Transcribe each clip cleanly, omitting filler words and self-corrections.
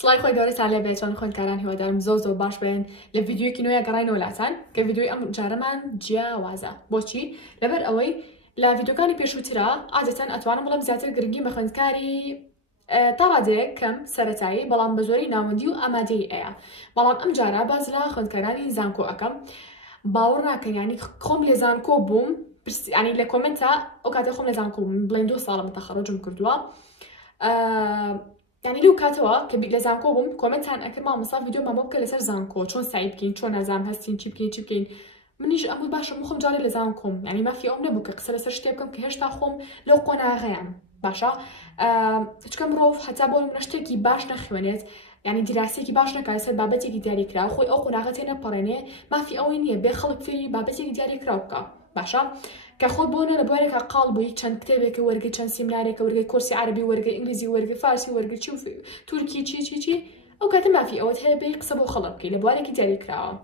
سڵای خۆی گەورەتان لێ بێت چۆن خوێندکاران هیوادارم زۆر باش بێن لە ڤیدیۆیەکی نوێیە گەڕاینەوە لاتان کە ڤیدیۆی ئەم جارەمان جیاوازە. بۆچی؟ لەبەر ئەوەی لە ڤیدیۆکانی پێشووترە عادەتەن ئەتوانم بڵێم زیاتر گرنگی بە خوێندکاری تا ڕادەیەک کەم سەرەتایی بەڵام بە زۆری ناوەندی و ئامادەی ئەیە. بەڵام ئەم جارە باز لە خوێندکارانی زانکۆ ئەەکەم. باوەڕ ناکەن ینی خۆم لێ زانکۆ بووم، ینی لە کۆمنتە ئەو کاتێ خۆم لە زانکۆ بووم بڵێن 2 ساڵە تەخەڕوجم کردووە. يعني لو كاتوا كبي لزانكو بوم كومنتان أكيد ما مصاب فيديو ما ممكن لسر زانكو شون سعيد كين شون نزام هستين شيب كين منيج أمو باشا مخم جاري لزانكم يعني ما في أمنا بوك قصة لسر شتيبكم كهش تاخم لو قنا غيام باشا تكم روف حتى بقول منشتكي باش نخوانيت يعني دراسي كي باش نكايسر بابتي كي دياري كراو خوي أو قنا غتينا براني ما في أوينية بخلق في بابتي كي دياري كراوكا باشا كخود بونا لبارك قالبي كان كتابك ورقة كان سيمنارك ورقة كورسي عربي ورقة إنجليزي ورقة فارسي ورقة تشوف تركي شي أو كاتم ما في أو تهبي قصبو خلبكي لبارك ديالي كراو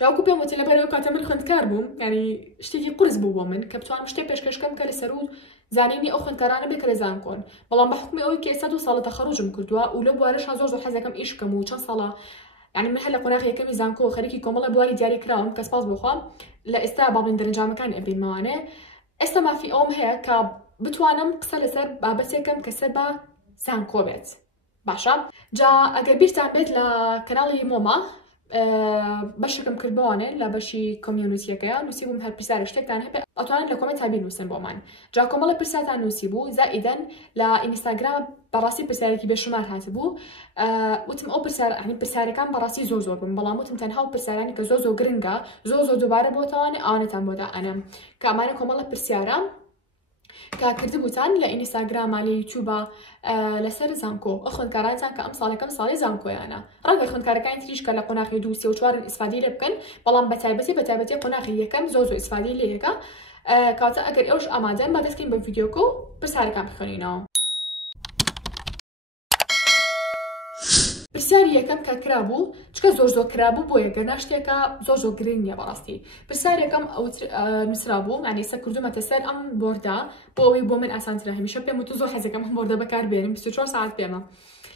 جاوكو بيوم وتلا بارك كاتم الخند كاربوم يعني اشتكي قرز بو من كبتوان مشتي بيش كم كالسرود زانيني أو خند كارانة بكرزان كون بلان بحكمي أوي كيسادو صالة تخرج مكردوا ولو بوارش هزور حزة كم إيش كمو كان صالة يعني من هلا قناغي كم زانكو خليكي كوملا بوالي ديالي كراون كسباس بوخا لا استا بابن درنجا مكان ابي معنا استا ما في اوم هيك بتوانم قصه لسر بابتكم كسبه زانكو بيت باشا جا اگر بيرتان بيت لكنالي موما باشكم كربونه لا باشي كوميونيتي كيا نسيبو هر بيسار اشتكتان هبه اتوان لكومنت هبي نوسن بومان جا كوملا بيساتان نسيبو زائدا لا انستغرام براسي بساركي بشمار هاتبو وتم او برسار يعني بساري كان براسي زوزو بلام وتم تنهاو برساراني كزوزو جرينجا زوزو دوباره بوتاني انا تنبودا انا كمان كوملا برسارا ككردبوتان لا انستغرام على يوتيوب لسر زانكو اخذ كارانتان كامثال كم صالي زانكو انا راه اخذ كاركاين تريش كلا قناخي دوسي وشوار اسفادي لبكن بلام بتايبتي قناخي كم زوزو اسفادي ليكا كاتا اگر اوش امادن بعد اسكين بفيديوكو برساري كام بخونينا برساري يكم ككرابو چکە زۆر کرابوو بۆ یەگەر ناشتێکە زۆر گرنگە بەڕاستی پرسارێکم ئەو نووسرابوو یعنی ئێستا کردومەتە سەر ئەم بۆردا بۆ ئەوەی بۆ من ئاسانترە هەمیشە پێم وتە زۆر حەزەکەم ئەم بۆردە بەکاربێنم 24 ساعت پێمە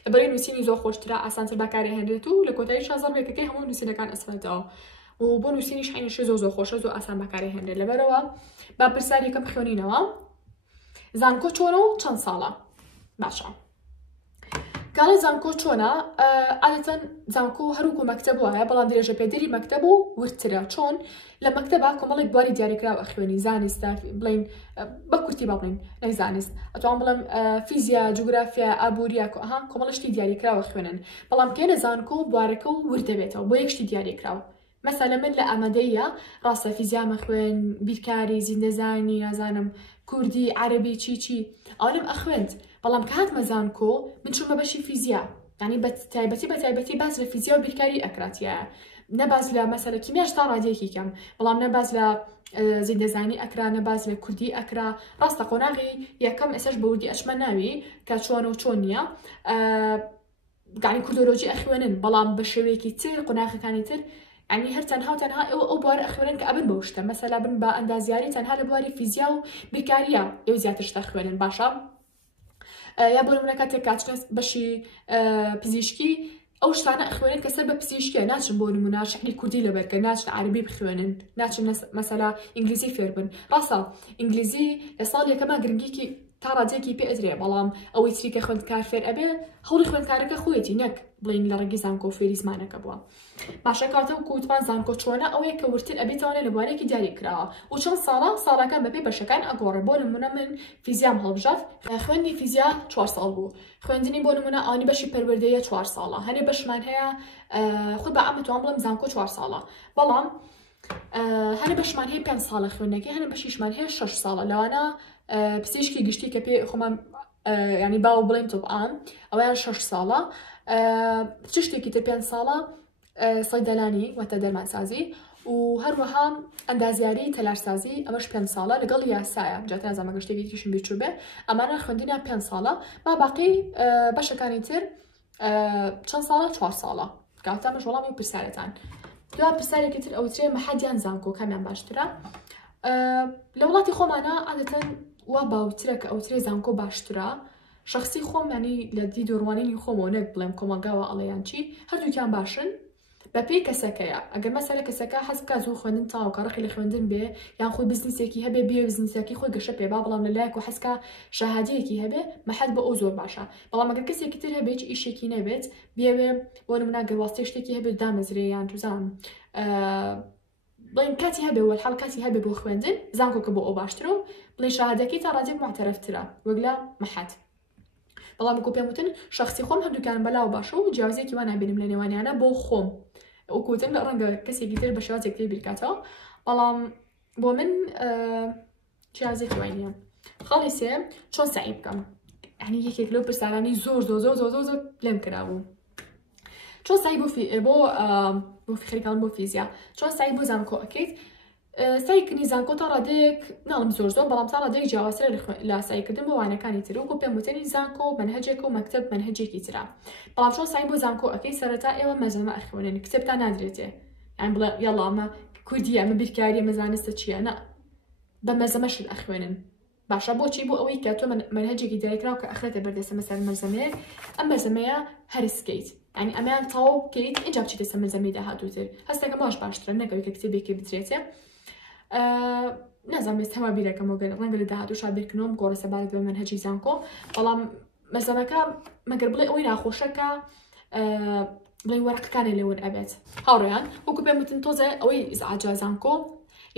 لەبەرەوەی نووسینی زۆر خۆشترە ئاسانتر بەکارهێنرێت و لە کۆتایی شازەڵێکەکەی هەموو نووسینەکان ئەسفەتەوە و بۆ نووسینیش عینەشی زۆر خۆشە زۆر ئاسان بەکارهێنرێت لەبەرەوە با پرساریەکەم بخوێنینەوە زانکۆ چۆنە و چەند ساڵە باشە قال زانكو چۆنە عادەتەن زانكو هەروکو مەکتەب وایە بەڵام درێژە پێدەری مەکتەب و ورترە چۆن لە مەکتەبە کۆمەڵێک بواری دیاریکراوە خوێنی زانستە بڵین بە کورتی با بڵین نەک زانست ئەتوان بڵێم فیزیا جوگرافیا ئابووریا کۆمەڵ شتی دیاریکراوە خوێنن بەڵام کێنە زانکۆ بوارەکە و وردەبێتەوە بۆ یەک شتی دیاریکراوە مثلا من لە ئامادەیە ڕاستە فیزیامە خوێن بیرکاری زیندەزانی نازانم کوردی عەربی چی ئەوەم ئەخوێند بەڵام کە هاتمە زانکۆ من چوومە بەشی فیزیا ینی بەتایبەتی باس لە فیزیا و بیرکاری ئەکراتیە نەباز لە مەسەلە کیمیاش تا ڕادیەکی کەم بەڵام نەباز لە زیندەزانی ئەکرا نەباز لە کوردی ئەکرا ڕاستە قۆناغی یەکەم ئێسش بە وردی ئەچمە ناوی کە چۆن و چۆن نییە گانی کوردۆلۆجی ئەخوێنن بەڵام بە شێوەیەکی تر قۆناغەکانی تر يعني هر تنها او بوار اخوانن كابن بوشته مثلا بن با اندازياري تنها لبواري فيزياء و بيكاريا يو زياترش تخوانن باشا يا بون منكات كاتشنس بشي بزيشكي او شتانا اخوانن كسر ببزيشكي ناتشن بون مناش يعني كردي لبركه ناتشن عربي بخوانن ناتشن مثلا انجليزي فيربن راسا انجليزي صاليه كما جرنجيكي ترى ديكي بيدري بلام او يتريك خوند كارفير ابي هولي خوند كارك خويتي نك بلين لرقي زانكو فيري زمانك ابوا باشا كاتو كوتوان زانكو چۆنە ئەوەیە کە ورتر ئەبێتەوە لە بوارێکی دیاری کراوە و چەند ساڵەکان بەپێی بەشەکان ئەگۆڕێ بۆ نمونە من فیزیام هەڵبژات خوێندی فیزیا 4 ساڵ بوو خوێندنی بۆ نمونە ئەوانی بەشی پەروەردەیە 4 ساڵە هەنێ بەشمان هەیە خود بە ئەمەتوان بڵێم زانکۆ 4 ساڵە بەڵام هەنێ بەشمان هەیە 5 ساڵە خوێندنەکەی هەنێ بەشیشمان هەیە 6 ساڵە لەوانە پزیشکی گشتی کە پێ خۆمان ینی باو بڵێم تۆبعام ئەویان 6 ساڵە چ شتێکی تر 5 ساڵە صيدلاني واتە دەرمانسازی و هەروەها ئەندازیاری تەلارسازی ئەمەش 5 ساڵە لەگەڵ یاسایە جات نازانمە گەشتێکی تریشم بیرچوو بێ ئەمانە خوێندنیان 5 ساڵە با باقی بەشەکانی تر چەند ساڵە 4 ساڵە کاتامەش وەڵامی پرسیارەتان دوا پرسیارێکی تر ئەوترێ مەحەدیان زانکۆ کامیان باشترە لە وڵاتی خۆمانە عادەتەن وا باوترە کە ئەوترێ زانکۆ باشترە شخصی خۆم ینی لە دی دووڕوانینی خۆمەوە نەک بڵێم کۆمەلگاوە ئەڵەیان چی هەردووکیان باشن بە پێی کەسەکەیە ئەگەر مەسەلە کەسەکە حەز بکات زوو خوێندن تاوکە ڕقی لە خوێندن بێ یان خۆی بزنسێکی هەبێ بێ بزنسێکی خۆی گەشە پێ با بەڵام لەلایەک و حەزکە شەهادەیەکی هەبێ مەحەد بە ئەو زۆر باشە بەڵام ئەگەر کەسێکی تر هەبێت ئیشێکی نەبێت بێوێ بۆ نمونە گەڕواستەی شتێکی هەبێت دامەزرێ یان توزان بڵین کاتی هەبێ وەرحەڵ کاتی هەبێ بۆ خوێندن زانکۆکە بۆ ئەو باشترە و بڵێ شەهادەکەی تا ڕادێک معتەرەفترە وەک لە مەحەد بەڵام وەکو پێم وتن شخصی خۆم هەردووکیان بەلاو باشە و جیاوازێکی وان نابینم لە نێوانیانە بۆ خۆم وەکوتن لە ڕەنگە کەسێکی تر بە شێوازێک تێ بیرکاتەوە بەڵام بۆ من جیاوازێکی وای نییە خاڵی سێ چۆن سعی بکەم یعنی یەکێک لەو پرسیارانی زۆر زۆر زۆر زۆر زۆر لێم کرابوو چۆن سعی بۆ فخریکان بۆ فیزیا چۆن سعی بۆ زانکۆ ئەەکەیت سعیکردنی زانکۆ تا ڕادەیەک ناڵم زۆر زۆر بەڵام تا ڕادەیەک جیاوازترە لە سعیکردن بۆ وانەکانی تر وەکو پێم وتنی زانکۆ مەنهەجێک و مەکتەب مەنهەجێکی ترە بەڵام چۆن سعی بۆ زانکۆ ئەەکەی سەرەتا ئێوە مەزەمە ئەخوێنن کتێبتان نادرێتێ یان بڵێ یاڵا ئەمە کوردی ئەمە بیرکاری ئەمە زانستە چییە نە بە مەزەمەشت ئەخوێنن باشە بۆچی بۆ ئەوەی کە تۆ مەنهەجێکی دایکراو کە ئەخرێتە بەردەسە سەر مەزەمەیەک ئەم مەزەمەیە هەرسکەیت ینی ئەمەیان تەواو بکەیت اینجا بچیتە سەر مەزەمەی داهاتووتر هەستەکە باش باشترە نەکەوی کە کتێبێکی بترێتێ نازانم ێستا هەوا بیرەکەم وەگەر ڕەنگە لە داهاتوو شابیرکردنەوەم گۆڕە سەبارەت بە مەنهەجی زانکۆ بەڵام مەزەمەکە مەگەر بڵێ ئەوەی ناخۆشەکە بڵێن وەرەقەکانی لێون ئەبێت هاوڕێیان وەکو پێم وتن تۆزە ئەوەی ئیزعاجە زانکۆ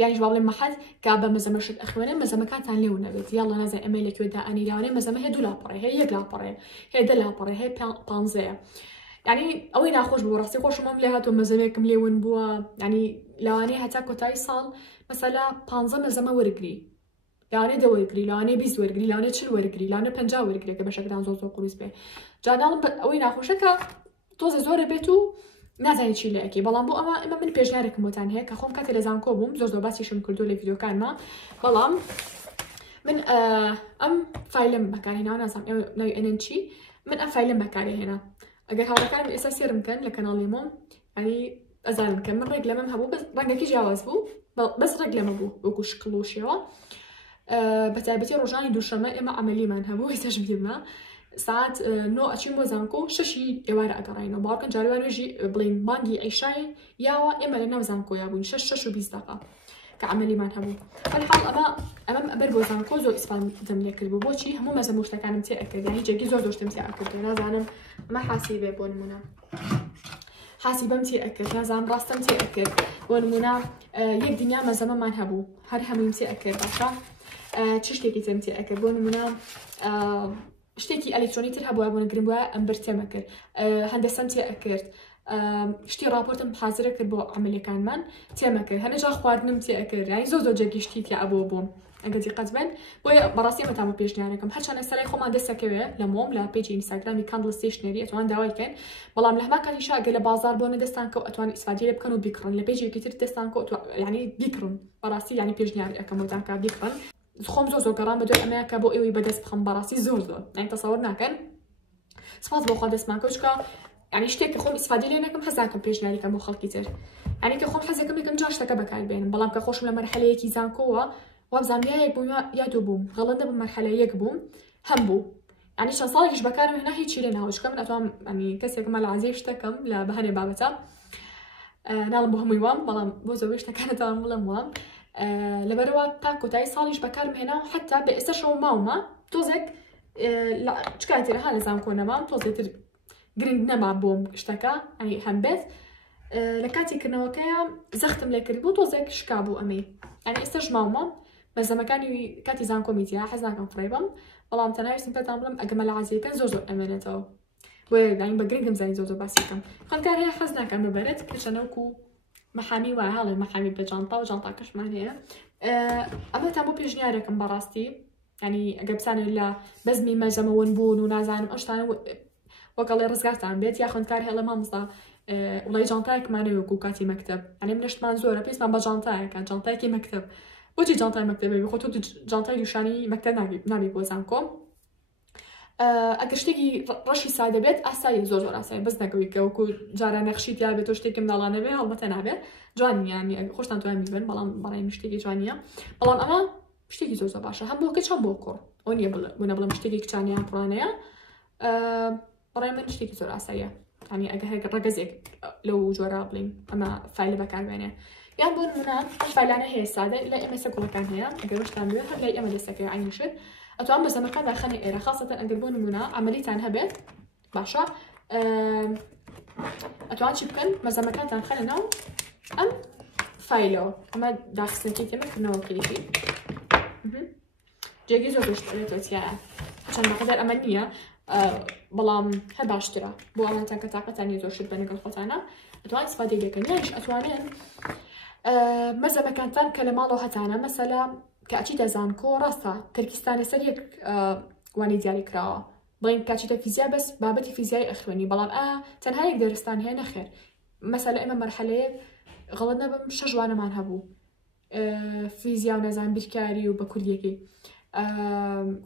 یانیش با بڵێن مەحەد کا بە مەزەمەشت ئەخوێنێ مەزەمەکانتان لێون نەبێت یاڵە نازان ئەمە لەکوێدا ئەنی لاوانەیە مەزەمە هەیە 2 لاپەڕێ هەیە 1 لاپەڕێ هەیە 10 لاپەڕێ هەیە 15 ینی ئەوەی ناخۆش بوو ڕاستی خۆشمەم لێ هاتۆ مەزەمێکم لێون بووە ینی لەوانەیە هەتا کۆتایی ساڵ مەسەلا 15 مەزەمە وەرگری لەوانەیە 10 وەرگری لەوانەیە 20 وەرگری لەوانەیە 40 وەرگری لەوانەیە 50 وەرگری کە بەشەکەدان زۆر قوروس بێ جاداڵم ئەوەی ناخۆشەکە تۆزە زۆرە بێت و نازانی چی لەکەی بەڵام بۆ ئەمە من پێشنیارێکم بۆتان هەیە کە خۆم کاتێ لە زانکۆ بووم زۆر باسیشم کردو لە ڤیدیۆکانمە بەڵام من ئەم فایلم بەکارهێناوە نازانم ناوی ئەنەن چی من ئەم فایلم بەکارهێنا ئەگەر هاوڕێکانم ئێستا سێرم بکەن لە کەناڵیمۆم ینی ئەزانم کە من ڕێک لەمەم هەبوو ڕەنگەکی جیاواز بوو بەس ڕێک لەمە بوو وەکو شکڵ و شێوە بەتایبەتی ڕۆژانی دووشەمە ئێمە عەمەلیمان هەبوو ئێستاش بیرمە ساعت 9 ئەچین بۆ زانکۆ 6 ئێوارە ئەگەڕاینەوە باوکن جاروان وێژی بڵین بانگی ئەیشای یاوە ئێمە لە ناو زانکۆیا بووین 6 و 20 دقیقە کە عەمەلیمان هەبوو بەڵحاڵ ئەمەم ئەبەر بۆ زانکۆ زۆر ئیسفادەم لێ کرد بوو بۆچی هەموو مەزەمە شتەکانم تێ ئەکرد یانی جێگی زۆر شتم تێ ئەکرد نازانم ئەمە حاسیبێ بۆ نمونە حاسیبەم تێ ئەکرد نازانم ڕاستەم تێ ئەکرد بۆ نمونە یەک دنیا مەزەمەمان هەبوو هەر هەموویم تێ ئەکرد باشە چ شتێکی تێم تێ ئەکرد بۆ نمونە شتێکی ئەلکترۆنی تر هەبووە بۆ نەگرم وایە ئەمبەر تێمە کرد هەندەسەم تێ ئەکرد شتی راپۆرتم حازرە کرد بۆ عەمەلیەکانمان تێمە کرد هەنەجا خواردنم تێ ئەکرد یانی زۆر جێگی شتی تێ ئەبوو بووم ئەگەر دیقەت بن بۆیە بەڕاستی ئەمەتان بۆ پێشنیارەکەم هەرچەندە سەرای خۆمان دەستەکەوێ لە مۆم لە پێیجی ئینستاگرامی کاندل ستێشنەری ئەتوان داوای بکەن بەڵام لە هەمان کاتیشا ئەگەر لە بازار بۆ نەدەستان کە ئەتوان ئیسفادە لێ بکەن و بیکڕن لە پێیجێکی تر دەستان کە یعنی بیکڕن بەڕاستی یعنی پێشنیار ئەەکەم وتان کە بیکڕن خۆم زۆر گەڕام بەدوای ئەمەیە کە بۆ ئێوەی بەدەست بخەم بەڕاستی زۆر یعنی تەسەوەر ناکەن سپاس بۆ خوا دەستمان کەوچکە یعنی شتێک کە خۆم ئیسفادە لێ نەکەم حەزاکەم پێشنیاریکەم بۆ خەڵکی تر یعنی کە خۆم حەزەکەم یەکەم جا شتەکە بەکاربێنم بەڵام کە خۆشم لە مەرحەلەیەکی زانکۆوە وابزانم یا یەک بووم یا دوو بووم غەڵەندە بووم مەرحەلە یەک بووم هەم بوو یعنی چەند ساڵێکیش بەکارم هێنا هیچی لێ ناوەشکە من ئەتوانم ینی کەسێکمە لە عەزیز شتەکەم لە بەهەنێ بابەتە ناڵم بۆ هەمووی وام بەڵام بۆ زەوەی شتەکانتان بڵێم وام لەبەرەوە تا کۆتایی ساڵیش بەکارم هێنا و حتا بە ئێستاشەوە ماومە تۆزێک چ کاتێرەها لە زانکۆ نەمام تۆزێتر گرنگ نەما بۆم شتەکە ئەنی هەم بێت لە کاتی کردنەوەکەیە زەختم لێ کرد بوو تۆزێک شکا بوو ئەمەی ئەنی ئێستاش ماومە مەزەمەکانی کاتی زانکۆمیتیا حەز ناکەم فڕێبم بەڵام تەناویستم پێتان بڵم ئەگەمە لە عەزیەکەن زۆر ئەمێنێتەوە بۆیە دایم بە گرنگم زانی زۆر باسی بکەم خوێندکار هەیە حەز ناکەم ببەرێت کەچەنەوەکو مەحامی وایە هەڵێ مەحامی بە جانتا و جانتاکەشمان هەیە ئەمەتان بۆ پێشنیارێکم بەڕاستی ینی ئەگەر بزانێت لە بەزمی مەزەمەون بوون و نازانم ئەم شتانە وەگەڵێ ڕزگارتان بێت یا خوێندکار هەیە لە مامۆستا وڵای جانتایەکمانەوە وەکو کاتی مەکتەب ئەنێ منشتمان زۆرە پێویستمان بە جانتایەکە جانتایەکی مەکتەب بۆچی جانتای مەکتەبێ خۆ تۆ جانتای دووشانی مەکتەب نابی بۆ زانکۆ ئەگەر شتێکی ڕەشی سادە بێت ئاسایی زۆر ئاسایی بەس نەکەوی کە وەکو جارە نەخشیت یا بێت تۆ شتێکم ناڵانە بێ هەڵبەتە نابێت جوانیانی خۆشتان توانین بیبن بەڵام بەڵای شتێکی جوانیە بەڵام ئەمە شتێکی زۆر باشە هەم بۆ کەچ هەم بۆ کوڕ ئەو نییە بڵێم شتێکی کچانیان پڕانەیە بەڕێ من شتێکی زۆر ئاساییە ینی ئەگە هەر ڕەگەزێک لەو جۆرە بڵین ئەمە فایلە بەکاربێنێ یان بۆ نمونە فایلانە هەیە سادە لای ئێمە سەکۆڵەکان هەیە ئەگەر بەشتان بێ هەر لای ئەمە دەستەکەی عینیشت ئەتوان بەزەمەکان داخەنی ئێرە خاصەتەن ئەگەر بۆ نمونە عملیتان هەبێت باشە ئەتوان چی بکەن مەزەمەکانتان خەنە ناو ئەم فایلەوە ئەمە داخستنەکەی تێمەکردنەوەکەیشی جێگی زۆر شتێتۆتیایە چەند بەقەدەر ئەمە نییە بەڵام هەر باشترە بۆ ئەوانتان کە تااقەتانی زۆر شت بە لەگەڵ خۆتانە ئەتوان استفادەی لێکەن یانیش ئەتوانن مەزەمەکانتان کە لە ماڵەوە هەتانە مەسەلا کە ئەچیتە زانکۆ ڕاستە تەرکیستانە سەر یەک وانی دیاری کراوە بڵین کاچیتە فیزیا بەس بابەتی فیزیای ئەخوێنی بەڵام تەنها یەک دەرستان هەیە نەخێر مەسەلا ئێمە مەرحەلەیە غەڵەت نەبم 6 جوانەمان هەبوو فیزیا و نەزان بیرکاری و بە کوردیەکەی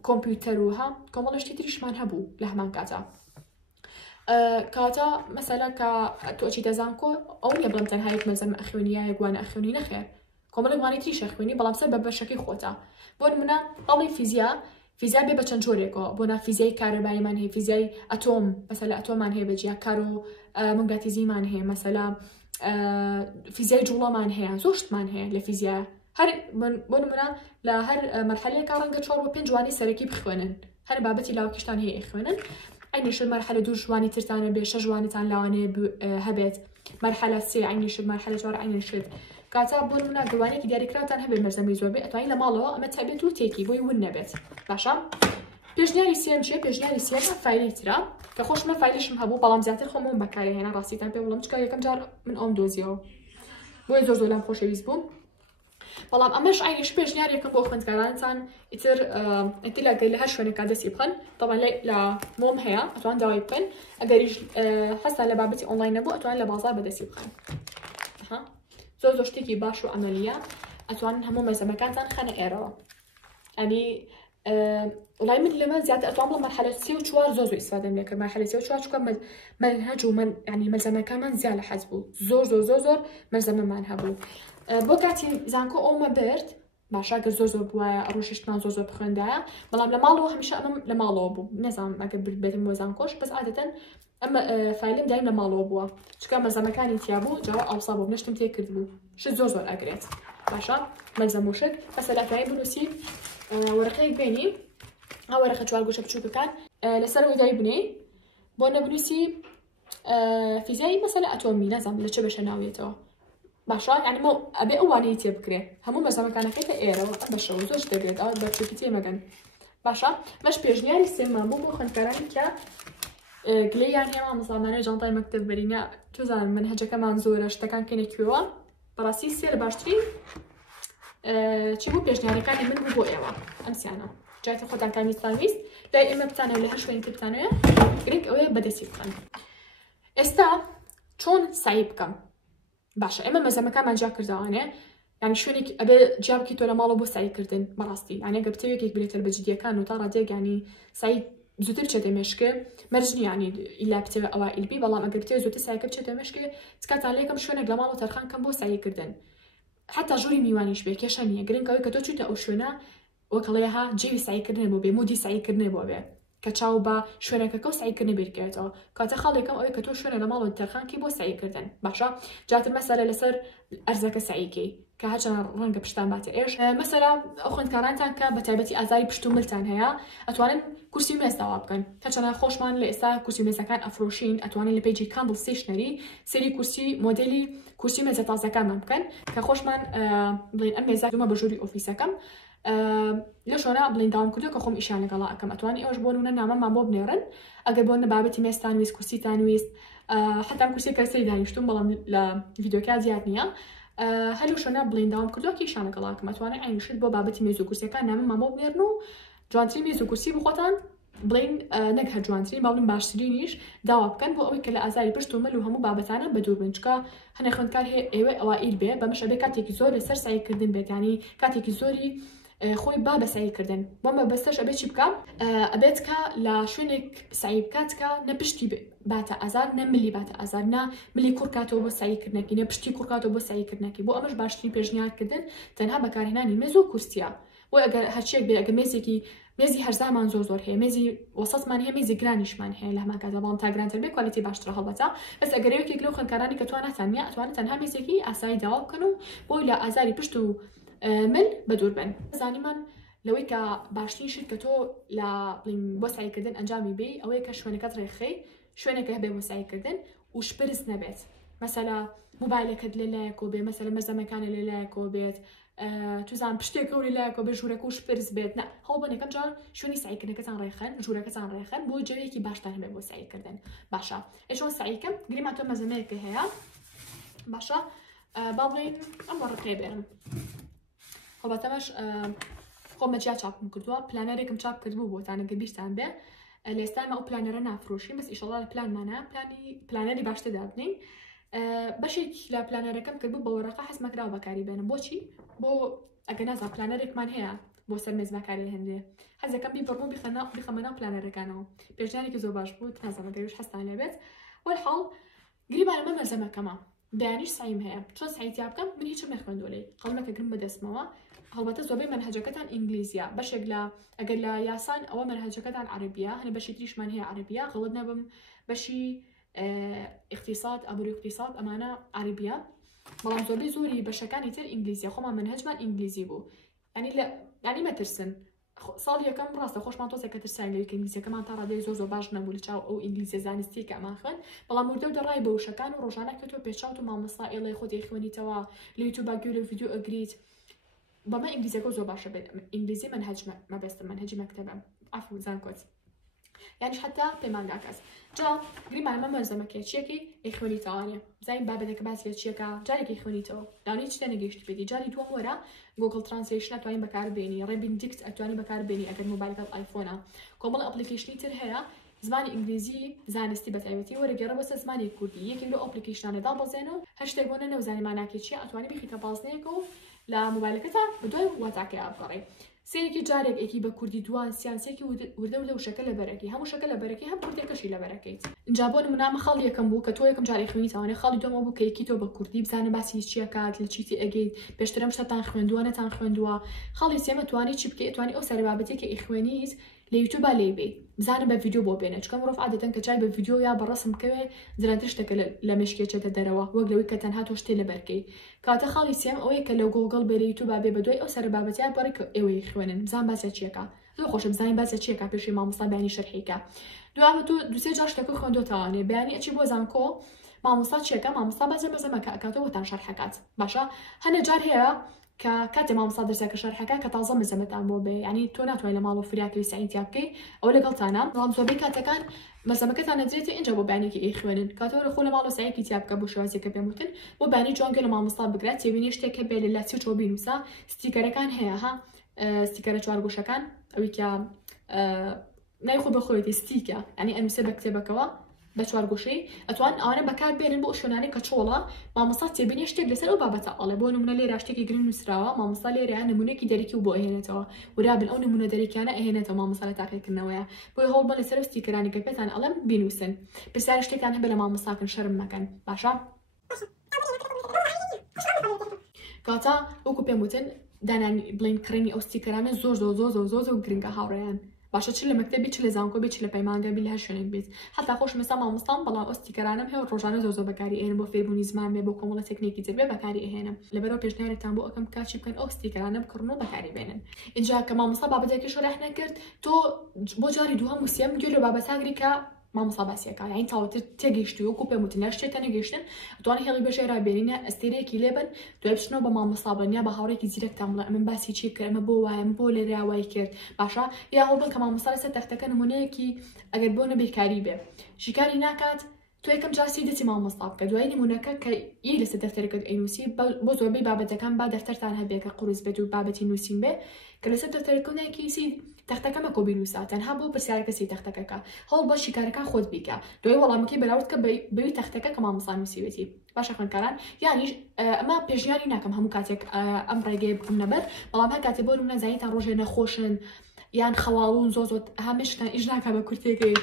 کۆمپیوتەر و ها کۆمەڵە شتی تریشمان هەبوو لە هەمان کاتە کاتە مەسەلا کە تۆچی دەزانکۆ ئەو نیە بڵم تەنها یەک مەزەمە ئەخوێنیە یەکوانە ئەخوێنی نەخێر کۆمەڵی وانی تریش ئەخوێنی بەڵام سەر بە بەشەکەی خۆتە بۆ نمونە ئەڵی فیزیا بێ بە چەند جۆرێکەوە بۆ نا فیزیای کارەباییمان هەیە فیزیای ئەتۆم مەسەلا ئەتۆمان هەیە بەجیا کار و مەنگاتیزیمان هەیە مەسەلا فیزیای جوڵەمان هەیە زۆر شتمان هەیە لە فیزیا هەر بۆ نمونە لە هەر مەرحەلەیەکە ڕەنگە 4 و 5 جوانی سەرەکی بخوێنن هەر بابەتی لاوەکیشتان هەیە خوێنن عینیش مەرحەلە 2 جوانی ترتانە بێ 6 جوانیتان لاوانەیە هەبێت مەرحەلە 3 عینیش مەرحەلە 4 عینیش کاتا بۆ نمونە گەوانێکی دیاریکراوتان هەبێت مەرزەمی زۆر بێت ئەتوانین لە ماڵەوە ئەمە تابێت و تێکی بۆی ون نەبێت باشە پێشنیاری سێم چێ پێشنیاری سێم فایلی ترە کە خۆشمە فایلشم هەبوو بەڵام زیاتر خۆمەوە بەکارهێنا ڕاستیتان پێ بڵم چکە یەکەم جار من ئەوم دۆزیەوە بۆیە زۆر لەم خۆشەویست بووم بەڵام ئەمەش عینیش پێشنیارێکم بۆ خوێندکارانتان ئیتر ئەتیلاگەی لە هەر شوێنێکا دەستی بخەن طبعا لە مۆم هەیە ئەتوان داوای بکەن ئەگەریش هەستا لە بابەتی ئۆنلاین نەبوو ئەتوان لە بازار بەدەستی بخەن زۆر شتێکی باش و ئەمەلیە ئەتوانن هەموو مەزەمەکانتان خەنە ئێرەوە ئەنی وڵای من لەمە زیاتر ئەتوان بڵم مەرحەلە 3 و 4 زۆر ئیسفادەم لێ کرد مەرحەلە 3 و 4 چکە مەنهەج و من ینی مەزەمەکانمان زیاد لە حەز بوو زۆر مەزەمەمان هەبوو بۆ کاتی زانکۆ ئەومە برد باشە گەر زۆر بووایە ڕۆژشتمان زۆر بخوێندایە بەڵام لە ماڵەوە هەمیشە ئەمەم لە ماڵەوە بوو نەزانم ئەگەر بێتم بۆ زانکۆش بەس عادەتەن ئەمە فایلم دایم لە ماڵەوە بووە چکە مەزەمەکانی تیا بوو جاوە ئەوسا بوو نشتم تێ کرد بوو شت زۆر ئەگرێت باشە مەلزەم و شت بەس لەلاتایی بنووسیت وەرەقەیەک بێنی ئەو وەرەقە 4 گوشە بچووکەکان لەسەرەوەی دای بنێ بۆ نەبنووسی فیزیایی مەسەلە ئەتۆمی نەزانم لە چه بەشە ناوێتەوە باشە یعنی ئەبێ ئەوانەی تێ بکرێ هەموو مەزەمەکانەکەیتە ئێرەوە ئەم بەشەوە زۆر شت دەبێت ئەو بەرچێکی تێمەگەن باشە مەش پێشنیاری سێممان بوو بۆ خوێندکارانی کە گلەیان هێما مەزانانە جانتای مەکتب بەرینە توزانم منهەجەکەمان زۆرە شتەکان کێنێکوێوە بەڕاستی سێر باشترین چی بوو پێشنیاریەکانی من بوو بۆ ئێوە ئەم سیانە جایتە خۆتان کامیستان ویست لای ئێمە بتانەوە لە هەر شوێنی بتانەوە گرنگ ئەوەیە بەدەستی بکەن ئێستا چۆن سعی بکەم باشە ئێمە مەزەمەکانمان جیا کردەوانێ ینی شوێنێک ئەبێ جیابکی تۆ لە ماڵەوە بۆ سعی کردن بەڕاستی یانە گەر بتەوێتێک بێتتر بە جدیەکان و تا ڕادێک ینی سعی زووتر چێتە مێشکێ مەرجنی ینی ئیلا بتەوێت ئەوە ئیلبی بەڵام ئەگەر بتەوێت زووتر سعیکە بچێتە مێشکێ چکاتان لێکم شوێنێک لە ماڵ و تەرخان کەم بۆ سعیکردن حتا ژووری میوانیش بێ کێشە نییە گرنگەوەی کە تۆ چوتە ئەو شوێنە وەکەڵەیەها جێوی سعیکردن بۆ بێ مودی سعیکردن بۆ بێ کە چاو بە شوێنەکەکە و سعیکردن بێتکەوێتەوە کاتە خاڵێکم ئەوەی کە تۆ شوێنە لە ماڵ و تەرخانکی بۆ سعیکردن باشە جاتر مەسەلە لەسەر ئەرزەکە سعیکەی کە هەچەنە ڕەنگە پشتان باتە ئێش مەسەلا ئەو خوێندکارانتان کە بە تایبەتی ئازاری پشت و ملتان هەیە ئەتوانن کورسی مێز داوا بکەن هەچەنە خۆشمان لە ئێستا کورسی مێزەکان ئەفرۆشین ئەتوانین لە پێیجی کاندل ستیشنەری سەری کورسی مۆدلی کورسی مێزە تازەکانمان بکەن کە خۆشمان بڵین ئەم مێزە دومە بە ژووری ئۆفیسەکەم لە شۆرە بڵین داوام کردو کە خۆم ئیشان لەگەڵا ئەەکەم ئەتوانی ئەوش بۆ نونە نامەمان بۆ بنێڕن ئەگەر بۆ نەبابەتی مێستان ویست کورسیتان ویست حتا کورسی کەسەی دانیشتم بەڵام لە ڤیدۆکە زیاد نییە هەلو شۆنە بڵین داوام کردو کە ئیشان لەگەڵاکەم ئەتوانێت عینشت بۆ بابەتی مێز و کورسیەکان نامەمان بۆ بنێڕن و جوانترین مێز و کورسی بخۆتان بڵین نەک هەر جوانترین باڵین باشترینیش داوا بکەن بۆ ئەوەی کە لە ئازاری پشت و مەل و هەموو بابەتانە بە دوور بن چکە هەنێک خوێندکار هەیە ئێوە ئەوائیل بێ بەمەشە بێ کاتێکی زۆر لەسەر سعیکردن بێت ینی کاتێکی زۆری خۆی با بە سعیکردن بۆمە بەستەش ئەبێت چی بکەم ئەبێت کە لە شوێنێک سعی بکات کە نە پشتی باتە ئازار نە ملی باتە ئازار نە ملی کوڕکاتەوە بۆ سعیکردنەکەی نە پشتی کوڕکاتەوە بۆ سعیکردنەکەی بۆ ئەمەش باشترین پێشنیارکردن تەنها بەکارهێنانی مێز و کورسیە بۆ ئەگەر هەرچیەک بێ ئەگە مێزێکی مێزی هەرزامان زۆر هەیە، مێزی وەسەسمان هەیە، مێزی گرانیشمان هەیە لە هەمان کاتە، بەڵام تا گرانتر بێ کوالیتی باشترە هەڵبەتە. بەس ئەگەر یەکێک لەو خوێندکارانی کە توانەتان نییە ئەتوانێت تەنها مێزێکی ئاسایی داوا بکەن و بۆی لە ئازاری پشت و مل بەدوور بن. زانیمان لەوەی کە باشترین شت کە تۆ لە بۆ سایکردن ئەنجامی بێ ئەوەیە کە شوێنەکەت ڕێخەی، شوێنێکە هەبێ بۆ سایکردن و شپرس نەبێت. مەسەلا موبایلەکەت لەلایەکەوە بێ، مەسەلا مەرزەمەکانە لەلایەکەوە بێت، توزان پشتێکە و لەلایەکەوە بێ، ژوورەکە و شپرس بێت. نە، هەوڵ بن یەکەم جار شوێنی سایکردنەکەتان ڕێخەن، ژوورەکەتان ڕێخەن بۆ جەوەیەکی باشتان هەبێ بۆ سایکردن. باشە، چۆن سایکەم؟ گریما تۆ مەزەمەیەکە هەیە. باشە، با بڵێن ئەم بە ڕقەیە بێرم. هەڵبەتەمەش خۆمەجیا چاپم کردووە، پلانەرێکم چاپ کردبوو بۆتان ئەگەر بیرتان بێ. لە ئێستاما ئەو پلانەرە نافرۆشین، بەس ئیشەڵا لە پلانمانە پلانەری باشتر دابنین. بەشێک لە پلانەرەکەم کردبوو بە وەرەقە حەزمە کراوە بەکاری بێنم. بۆچی؟ بۆ ئەگەر نازان پلانەرێکمان هەیە بۆ سەر مێز بەکاری هێنرێ، حەزەکەم بیبڕمە بیخەمە ناو پلانەرەکانەوە. پێشنیارێکی زۆر باش بوو، نازانم ئەگەریش هەستان لێبێت. وەرحاڵ گریبانە مە مەرزەمەکەمە، دایانیش سعیم هەیە. چۆن سعیتیا بکەم؟ من هیچم نەخوێندووە لێ، قەڵمەکە گرم بەدەستمەوە. هەڵبەتە زۆربەی مەنهەجەکەتان ئینگلیزیە، بەشێک لە ئەگەر لە یاسان ئەوە مەنهەجەکەتان عەرەبیە، هەنە بەشی تریشمان هەیە عەرەبیە، غەڵەت نەبم بەشی اقتصاد، ئەبووری اقتصاد ئەمانە عەرەبیە، بەڵام زۆربەی زۆری بەشەکانی تر ئینگلیزیە. خۆمان مەنهەجمان ئینگلیزی بوو، یعنی مەترسن. ساڵ یەکەم ڕاستە خۆشمان تۆزێکە ترسان لەوەی کە ئینگلیزیەکەمان تا ڕادەیەک زۆر باش نەبوو لە چاو ئەو ئینگلیزیە زانستی کە ئەمان خوێن، بەڵام وردە و دەڕای بە وشەکان و ڕۆژانە کە تۆ پێشچاوت و مامۆستا ئێڵێ خۆت دەیخوێنیتەوە لە یوتیوب گوێ لە ڤیدیۆ ئەگریت، بەمە ئینگلیزیەکە زۆر باشە بێت. ئینگلیزی منهەج مەبەستە، منهەجی مەکتەبە، عەفو زانکۆت، یعنیش حتا پەیمان داکەس. جا گریمان مە مەرزەمەکە چیەکی ئەیخوێنیتەوانێ، زین بابەتێکە باسی لە چیەکە جارێکی خوێنیتەوە، لاوەی چ نەگەیشت بێتی. جاری دووەم وەرە گوگل ترانسلیشن ئەتوانین بەکاربێنی، ڕێبیندیکت ئەتوانی بەکاربێنی ئەگەر مۆبایلەکەت ئایفۆنە. کۆمەڵ ئەپلیکیشنی تر هەیە زمانی ئینگلیزی زانستی بەتایبەتی وەرەگەڕە بەسە زمانی کوردی. یەکێک لەو ئەپلیکیشنانە دابەزێنە و هەر شتێک بۆ نەنەوزانی ماناکێ چیە ئەتوانی بخیتە بازنەیەک و لە مۆبایلەکەتە بەدوای واتاکەی ئابگەڕێ. سێرێکی جارێک ئێکی بە کوردی دوان سیانسێکی وردە و لەوشەکە لە بەرەکی، هەموو شەکە لە بەرەکی، هەم کوردێکەشی لە بەرەکەیت. اینجا بۆ نمونامە خاڵ یەکەم بوو کە تۆ یەکەم جارێک خوێنیتەوانێ، خاڵی دووەمە بوو کە یەکی تۆ بە کوردی بزانە باسی چیە کات، لە چیتی ئەگەیت، پێشترم شتتان خوێندووە نەتان خوێندووە. خاڵی سێمە توانی چی بکەیت؟ توانی ئەو سەربابەتێک کە ئیخوێنیت لە یوتیوبا لێ بێت، بزانە بە ڤیدیۆ بۆ بێنێ، چکە مرۆڤ عادەتەن کە چای بە ڤیدیۆ یا بە ڕەسم بکەوێ زرانتر شتەکە لە مشکێچێتە دەرەوە، وەک لەوەی کە تەنها تۆ شتێ لە بەرکەی. کاتە خاڵی سێم ئەوەیە کە لە گوگڵ بێ لە یوتیوبا بێ بەدوای ئەو سەربابەتیان بەڕێ کە ئێوەی خوێنن، بزان باسە چیەکە. زۆر خۆشە بزانین باسە چیەکە پێشی مامۆستا بەیانی شەرحیکە. دوامە تۆ دووسێ جار شتەکە خوێندۆتەوانێ، بەیانی ئەچی بۆ زانکۆ مامۆستا چیەکە، مامۆستا بەزە بەزەمەکە ئەکاتەوە بۆتان شەرحەکات. باشە، هەنە جار هەیە کە کاتێ مامۆستا دەرسەکە شەرحەکە کە تازە مەزەمەتان بۆ بێ، یعنی تۆ ناتوانیت لە ماڵ و فریاکەی سعیتیا بکەی، ئەوە لەگەڵتانە، بەڵام زۆربەی کاتەکان مەزەمەکەتان ئەدرێتە ئینجا بۆ بەیانێکی ئەیخوێنن، کاتەوە خۆ لە ماڵ و سعیکی تیا بکە بۆ شێوازێکە پێم وتن، بۆ بەیانی جوانگە لە مامۆستا بگرێت، تێبینی شتێکە بێ لە لاچی تۆ بینووسە. ستیکەرەکان هەیە، ها ستیکەرە چوارگۆشەکان، ئەوەی کە نایخۆ بەخۆیەتی ستیکە، یعنی ئەنووسێ بە کتێبەکەوە بە چوارگۆشەی، ئەتوان ئەوانە بەکار بێنن بۆ شوێنانەی کە چۆڵە مامۆستا تێبینی شتێک لەسەر ئەو بابەتە ئەڵێ. بۆ نمونە لێرە شتێکی گرنگ نووسراوە، مامۆستا لێرە نمونەیەکی دەرەکی و بۆ ئەهێنێتەوە، ورابن ئەو نمونە دەرەکیانە ئەهێنێتەوە مامۆستا لە تاقیکردنەوەیە. بۆی هەوڵ بە لەسەر ستیکەرانی کە پێتان ئەڵێم بینووسن، پرسیار شتێکان هەبێ لە مامۆستاکن شەرم مەکەن. باشە، کاتە وەکو پێم وتن دانانی بڵین کڕینی ئەو ستیکەرانە زۆر گرنگە هاوڕێیان. باشە چ لە مەکتەبی چ لە زانکۆ بێت چ لە پەیمانگەبی لە هەر شوێنێک بێت. حتا خۆش مەستا مامۆستام بەڵام ئەو ستیکەرانم هەیە ڕۆژانە زۆر بەکاری ئێنم بۆ فێربوونی زمان بێ، بۆ کۆمەڵە تێکنیکی تر بێ بەکاری ئەهێنم. لەبەرەوە پێشنیارێکتان بۆ ئەەکەم کاچی بکەن ئەو ستیکەرانە بکڕن و بەکاری بێنن. اینجا کە مامۆستا بابەتێکی شەرح نەکرد، تۆ بۆ جاری دووهەم و سێم گوێ لە بابەتاگری کە مامۆستا باسیەکە، یعنی تاوەتر تێگەیشتی وەکو پێم وتن یا شتێکە نەگەیشتن، ئەتوانێت هێڵی بەژێرا بێنینە ئەستێرەیەکی لێبن، دوای بچنەوە بە مامۆستا بڵێن یا بە هاوڕێکی زیرەکتان بڵێ ئەمن باسی چی کرد، ئەمە بۆ وایە، ئەمە بۆ لێرە وای کرد. باشە، یا هەوڵبن کە مامۆستا لەسەر تەختەکە نمونەیەکی ئەگەر بۆ نەبێکاری بێ شیکاری ناکات، تۆ یەکەم جاسی دەچی مامۆستا بکە، دوای نمونەکە کە یەک لەسەر دەفتەرەکەت ئەینووسی، بۆ زۆربەی بابەتەکان با دەفتەرتان هەبێ کە قوروس بێت و بابەتی نووسین بێ، کە لەسەر دەفتەرەکەی سی تەختەکەمە کۆ بینووسا، تەنها بۆ پرسیارەکە سی تەختەکەکە، هەوڵ بە شیکارەکان خۆت بیکە، دوای وەڵامەکەی بەراورد کە بەوی تەختەکە کە مامۆستا نووسیوێتی. باشە خوێندکاران، یانیش ئەمە پێشنیاری ناکەم هەموو کاتێک ئەم ڕێگەی بکەم نەبەر، بەڵام هەر کاتێک بۆ نمونە زانیتان ڕۆژێ نەخۆشن یان خەواڵون زۆر هەمشتان ئیش ناکە بە کورتێکەی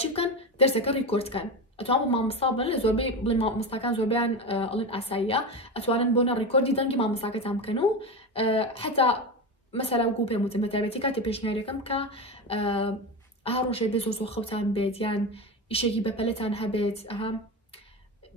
چی بکەن؟ دەرسەکە ڕیکۆردکەن. ئەتوان بۆ مامۆستا بڵێن، لە زۆربەی بڵێن مامۆستاکان زۆربیان ئەڵێن ئاساییە، ئەتوانن بۆنە ڕیکۆردی دەنگی مامۆستاکەتان بکەن و حتا مەسەلا وەکو پێم وتم بەتایبەتی کاتێ پێشنیارەکەم کە ڕۆژێ بێ زۆر خەوتان بێت یان ئیشێکی بەپەلەتان هەبێت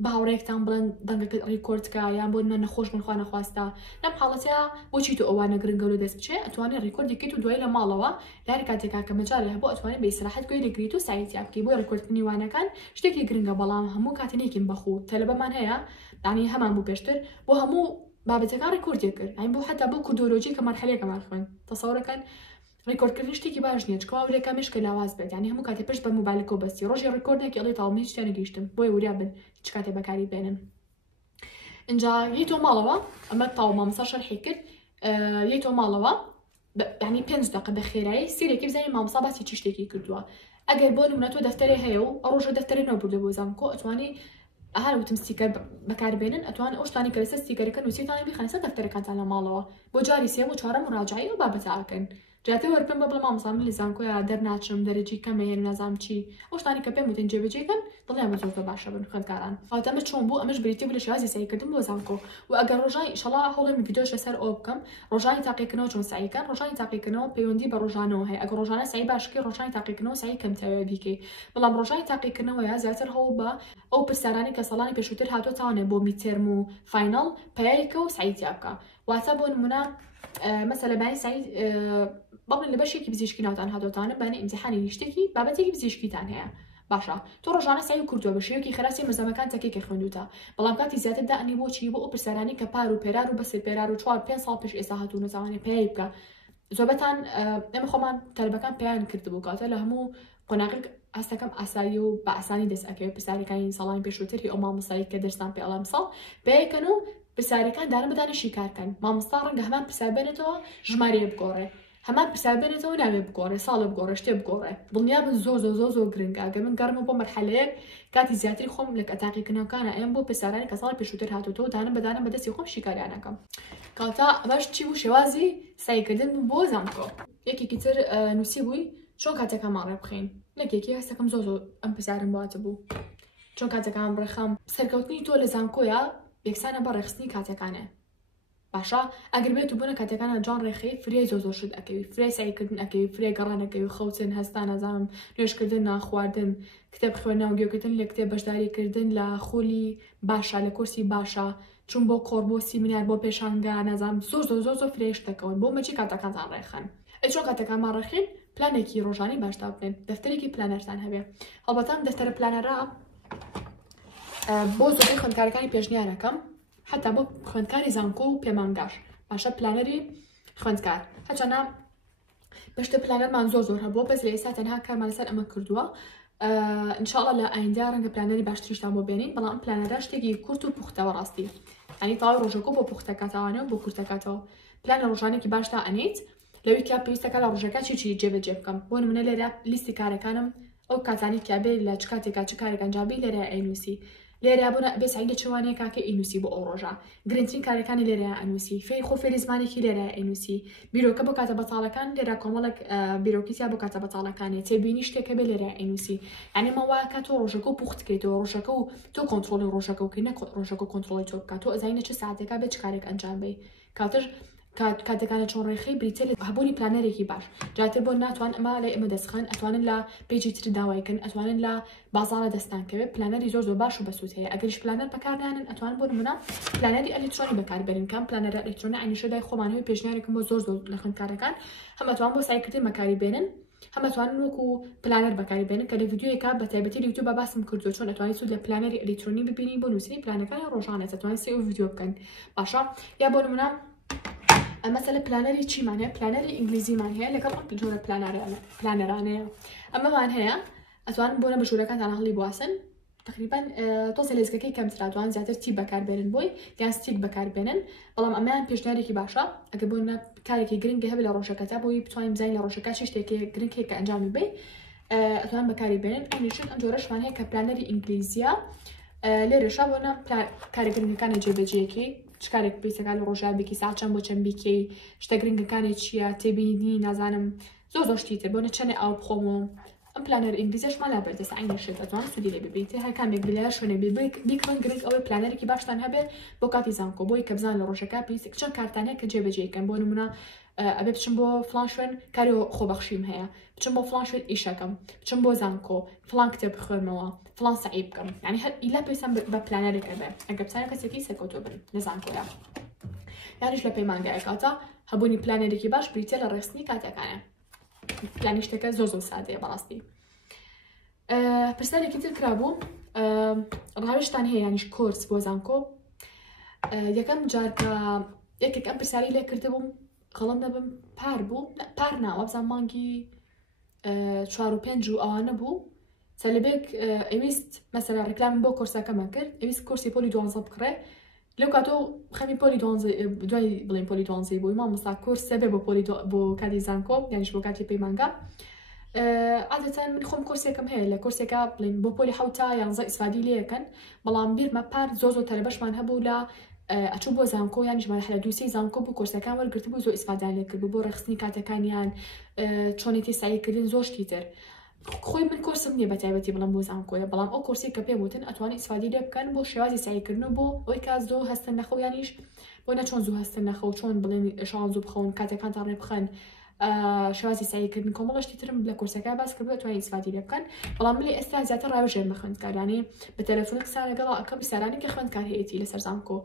باوەڕێکتان بڵێن دەنگەکە ڕیکۆردکە یان بۆ من نەخۆش بنخوا نەخواستە لەم حاڵەتەیە بۆچی تو ئەوانە گرنگە و دەست بچێ ئەتوانێت ڕیکۆردێکیت و دوای لە ماڵەوە لای کاتێکا کە مەجارێ هەبوو ئەتوانێت بە ئیسراحەت گوێ لەگریت و سایتیا بکەی بۆ ڕیکۆردکردنی وانەکان شتێکی گرنگە بەڵام هەموو کاتێنێکین بەخوو تەلەبەمان هەیە دانی هەمان بوو پێشتر بۆ هەموو بابەتەکان ڕیکۆردێ کرد ئەین بۆ حتا بۆ کودۆلۆجی کە مەرحەلەیەکەمان خوێن تەسەوڕەکەن ڕیکۆردکردن شتێکی باش نییە چکەوا ورێکە مشکە لاواز بێت یعنی هەموو کاتێ پشت بە موبایلەکە بەستی ڕۆژی ڕیکۆردێکی ئەڵێ تاڵ هیچ شتێ نەگەیشتم بۆی وریا بن هیچ کاتێ بەکاری بێنن اینجا یەی تۆ ماڵەوە ئەمە تاو مامۆستا شەرحی کرد یەی تۆ ماڵەوە یعنی 5 دقیقە بە خێرایی سیرێکی بزانین مامۆستا باسی چ شتێکی کردووە ئەگەر بۆ نمونە تۆ دەفتەرێ هەیە و ئەو ڕۆژە دەفتەرێ نەبوردە بۆ زانکۆ ئەتوانی هەر وتم ستیکەر بەکاربێنن ئەتوان ئەو شتانی کە لەسەر ستیکەرەکە نووسیتانی بخەنە سەر دەفتەرەکانتان لە ماڵەوە بۆ جاری سێ و چوارەم مراجعی و بابەتە ئاکەن جاتێ وەرپێم بە بڵێ مامۆستا من لە زانکۆیە دەرناچم دەرەجی کەمەیە نازام چی ئەو شتانی کە پێم وتن جێبەجێکەن دڵیان بە زۆر باشە بن خوێندکاران ئەمە چۆن بوو ئەمەش بریتێ بوو لە شێوازی سعیکردن بۆ زانکۆ و ئەگەر ڕۆژانی ئینشەڵا هەوڵێم ڤیدیۆش لەسەر ئەو بکەم ڕۆژانی تاقیکردنەوە چۆن سعیکەن ڕۆژانی تاقیکردنەوە پەیوەندی بە ڕۆژانەوە هەیە ئەگەر ڕۆژانە سعی باشکەی ڕۆژانی تاقیکردنەوە سعی کەمتەوە بیکەی بەڵام ڕۆژانی تاقیکردنەوەیە زیاتر هەوڵ بە ئەو پرسیارانی کە ساڵانی پێشووتر هاتوۆتانێ بۆ میدتێرم و فاینەڵ پەیایکە و سعیتیا بکە واتە بۆ نمونە مەسەلە بانی سعید بڵێن لە بەشێکی پزیشکی ناوتان هاتوۆتانە بانی ئیمتیحانی شتێکی بابەتێکی پزیشکیتان هەیە باشە تۆ ڕۆژانە سعی کردووە بە شێوەیەکی خراسی مەزەمەکان تەکێکی خوێندوتە بەڵام کاتی زیاتردا ئەنی بۆچی بۆ ئەو پرسیارانی کە پار و پێرار و بەسێ پێرار و 4-5 ساڵ پێش ئێستا هاتوون نەزانێ پێی بکە زۆربەتان ئێمە خۆمان تەلبەکان پێیان کردبوو کاتە لە هەموو قۆناغی هەستەکەم ئاسایی و بە ئاسانی دەست ئەکەوێت پرسیارەکانی ساڵانی پێشووتری ئەو مامۆستایی کە دەرسان پێ ئەڵام ساڵ پێیەکەن و پرسیارەکان دارن بدانە شیکارکەن مامۆستا ڕەنگە هەمان پرسیار بێنێتەوە ژمارە بگۆڕێ هەمان پرسیار بێنێتەوە ناوێ بگۆڕێ ساڵە بگۆڕێ شتێ بگۆڕێ دڵنیا بن زۆر گرنگە ئەگەر من گەڕمە بۆ مەرحەلەیەک کاتی زیاتری خۆم لە تاقیکردنەوەکانە ئەم بۆ پرسیارانی کە ساڵی پێشووتر هاتووەوە دانم بەدانم بەدەستی خۆم شیکاریانەکەم کاتە ئەمەش چی بوو شێوازی سعیکردن بۆ زانکۆ یەکێکی تر نووسی بووی چۆن کاتێکەمان ڕێ بخەین نەکێکی هەستەکەم زۆر ئەم پرسیارم بواتە بوو چۆن کاتەکان ڕێخەم سەرکەوتنی تۆ لە زانکۆیە یەکسانە بە ڕێخستنی کاتەکانە باشە ئەگەر بێت و بوونە کاتەکانە جان ڕێخی فرێ زۆر شت ئەەکەوی فرێ سعیکردن ئەەکەوی فرێ گەڕانەکەوی خەوتن هەستان نەزانم نوێشکردن ناخواردن کتێب خوێندنەوە گوێکردن لە کتێب بەشداریکردن لە خولی باشە لە کورسی باشە چون بۆ کۆڕ بۆ سیمینار بۆ پێشانگا نازانم زۆر فرێش دەکەون بۆ مەچی کاتەکانتان ڕێخن چۆن کاتەکانمان ڕێخین پلانێکی ڕۆژانی باشدا بکەین دەفتەرێکی پلانەرتان هەبێ هەڵبەتەن دەفتەرە پلانەرە بۆ زۆربەی خوێندکارەکانی پێشنیارەکەم حتا بۆ خوێندکاری زانکۆ و پێمانگاش باشە پلانەری خوێندکار هەچەنە بەشتە پلانەرمان زۆر هەبووە بەس لە ئێستا تەنها کارمان لەسەر ئەمە کردووە ئینشاءڵڵا لە ئایندا ڕەنگە پلانەری باشتریشتان بۆ بێنین بەڵام پلانەرە شتێکی کورت و پوختەوە ڕاستی ئەنی تاوای ڕۆژەکە بۆ پوختەکاتەوانە و بۆ کورتەکاتەوە پلانە ڕۆژانێکی باشدا ئەنیت لەوی کا پێویستەکە لە ڕۆژەکە چی جێبەجێ بکەم بۆ نمونە لێرە لیستی کارەکانم ئەو کاتانی کابێ لە چ کاتێکا چ کارێک ئەنجامی لێرە ئەینووسی لێرە بوون بێ سعید لە چوانەیە کاکە ئینووسی بۆ ئەو ڕۆژە گرنگترین کارەکانی لێرە ئەنووسی خۆ فێری زمانێکی لێرە ئەینووسی بیرۆکە بۆ کاتە بەتاڵەکان لێرە کۆمەڵک بیرۆکیتیا بۆ کاتە بەتاڵەکانی تێبینی شتێکە بێ لێرە ئەینووسی یعنی ماوایە کە تۆ ڕۆژەکە و پوخت بکەیتەوە ڕۆژەکە و تۆ کۆنتڕۆلی ڕۆژەکە و نەک ڕۆژەکە و کۆنتڕۆلی تۆ بکات تۆ ئەزانینە چه ساعتێکا بێ چ کارێک ئەنجام بێ کاتر کاتەکانە چۆن ڕێخی بریتێ لە هەبوونی پلانەرێکی باش جاتر بۆ ناتوان ئەمە لە ئێمە دەستخەن ئەتوانن لە پێیجی تر داوایکن ئەتوانن لە بازاڕە دەستانکەوێت پلانەری زۆر باش و بەسوود هەیە ئەگەریش پلانەر بەکاردانن ئەتوان بۆ نمونە پلانەری ئەلکترۆنی بەکاربێنن کام پلانەرە ئەلکترۆنی عینیشەدای خۆمانەوەی پێشنیارێکم بۆ زۆر لە خوێندکارەکان هەم ئەتوان بۆ سایکردن بەکاری بێنن هەم ئەتوانن وەکو پلانەر بەکاری بێنن کە لە ڤیدیۆیەکە بە تایبەتی لە یوتیوب باسم کردووە چۆن ئەتوانیت سوود لە پلانەری ئەلکترۆنی ببینین بۆ نووسینی پلانەکانی ڕۆژانە ئەتوانیت سێ ڤیدیۆ بکەن باشە یا بۆ نمونە مثلا پلانەری چیمان هەیە پلانەری ئینگلیزیمان هەیە لەگەڵ ئەم جۆرە پلانەرانەیە ئەمەمان هەیە ئەتوان بۆ نە بەژوورەکانتان هەڵی بواسن تقریبا تۆزە لێزگەکەی کەمتراتوان زیاتر تی بەکاربێنن بۆی یان ستیک بەکاربێنن بەڵام ئەمەیان پێشنیارێکی باشە ئەگەر بۆ کارێکی گرنگی هەبێت لە ڕۆژەکەتا بۆی بتوانین بزانین لە ڕۆژەکە چ شتێکی گرنگ هەیە کە ئەنجامی بێ ئەتوان بەکاری بێنن ئەنیشن ئەم جۆرەشمان هەیە کە پلانەری ئینگلیزیە لێرەشا بۆنە کارێگرنگەکانی جێبەجێیەکی چ کارێک پێویستەکە لە ڕۆژابێکی ساعت چەند بۆ چەند بیکەی شتە گرنگەکانی چییە تێبینی نازانم زۆر شتی تر بۆنە چەنێ ئاو بخۆم و ئەم پلانەر ئینگلیزیشمان لا بەردەست عینی شێت ئەتوانێت سەدی لێ ببیت هەر کامێک بلایە شوێنێ بیکڕن گرنگ ئەوەی پلانەرێکی باشتان هەبێت بۆ کاتی زانکۆ بۆی کە بزان لە ڕۆژەکە پێویست چەند کارتانەیە کە جێبەجێکەن بۆ نمونە ئەبێ بچم بۆ فلان شوێن کاری خۆبەخشیم هەیە بچم بۆ فلان شوێن ئیشەکەم بچم بۆ زانکۆ فلان کتێب بخوێنمەوە فلان سعی بکەم یعنی هەر ئیلا پێویستم بە پلانەرێک هەبێ ئەگەر بزانە کەسێکی سەرکەوتۆ بن لە زانکۆیە یانیش لە پەیمانگایە کاتە هەبوونی پلانەرێکی باش بریتە لە ڕێستنی کاتەکانە پلانی شتەکە زۆر سادەیە بەڕاستی پرسیارێکی تر کرابوو ڕاوێژتان هەیە یانیش کۆرس بۆ زانکۆ یەکەم جار کە یەکێک ئەم پرسیاری لێ کردبووم غەڵەت نەبم پار بوو پار ناوە بزان مانگی 4 و 5 و ئەوانە بوو سەلبێک ئەویست مەسەلا ڕێکلام بۆ کۆرسەکەمە کرد ئەویست کۆرسی پۆلی 12 بکڕێ لەو کاتۆ خەمی پۆلی 12 دوای بڵێن پۆلی 12 بووی مامۆستا کۆرس سەبێ بۆ کاتی زانکۆ یانیش بۆ کاتی پەیمانگا عادەتەن من خۆم کۆرسێکم هەیە لە کۆرسێکە بڵێن بۆ پۆلی 7 تا 11 ئیسفادی لێەکەن بەڵام بیرمە پار زۆر تەلەبەشمان هەبوو لە ئەچوو بۆ زانکۆ یانیش مەرحلە دووسێی زانکۆ بوو کۆرسەکان وەرگرت بوو زۆر ئیسفادە لێ کرد بۆ ڕێخستنی کاتەکانیان چۆنێتی سعیکردن زۆر شتی تر خۆی من کۆرسم نییە بە تایبەتی بڵم بۆ زانکۆیە بەڵام ئەو کۆرسی کە پێبوتن ئەتوانێت ئیسفادی لێ بکەن بۆ شێوازی سعیکردن و بۆ ئەوەی کات زۆر هەستن نەخەو یانیش بۆ نەچۆن زوو هەستن نەخەو چۆن بڵێن شان زوو بخەون کاتەکانتان ڕێ بخەن شوازی سعیکردن کۆمەڵەشتی ترم لە کۆرسەکە باس کرد توانین ئیسفادی لێ بکەن بەڵام ملی ئێستا زیاتر ڕاوێژێنمە خوێندکارانی بە تەلەفۆن قسە لەگەڵ ئەکەم بیسارانی کە خوێندکار هەیەتی لەسەر زانکۆ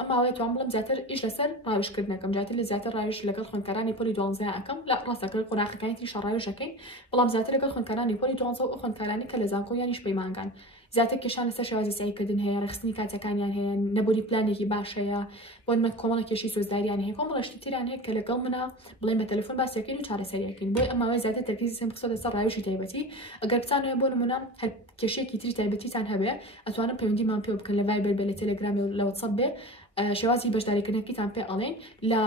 ئەماوەیە توان بڵم زیاتر ئیش لەسەر ڕاوێژکردنەکەم جاتر لە زیاتر ڕاوێژ لەگەڵ خوێندکارانی پۆلی 12 ئەەکەم لە ڕاستەکە قۆناغەکانی تریش ڕاوێژەکەین بەڵام زیاتر لەگەڵ خوێندکارانی پۆلی 12 و خوێندکارانی کە لە زانکۆ یانیش پەیمانگان زیاتر کێشان لەسەر شێوازی سعیکردن هەیە ڕێخستنی کاتەکانیان هەیە نەبوونی پلانێکی باش هەیە بۆ نمە کۆمەڵە کێشی سۆزداریان هەیە کۆمەڵەشتی تیران هەیە کە لەگەڵ منە بڵێن بە تەلەفۆن باسیەکەین و چارەسەریەکەین بۆی ئەماوەی زیاتر تەرکیزم بخسۆ لەسەر ڕاوێژی تایبەتی ئەگەر بتانەوێت بۆ نمونە هەر کێشەیەکی تری تایبەتیتان هەبێ ئەتوانن پەیوەندیمان پێ بکەن لە ڤایبەر بێ لە تەلەگرام و لە واتسەپ بێ شێوازی بەشداریکردنەکەیتان پێ ئەڵێن لە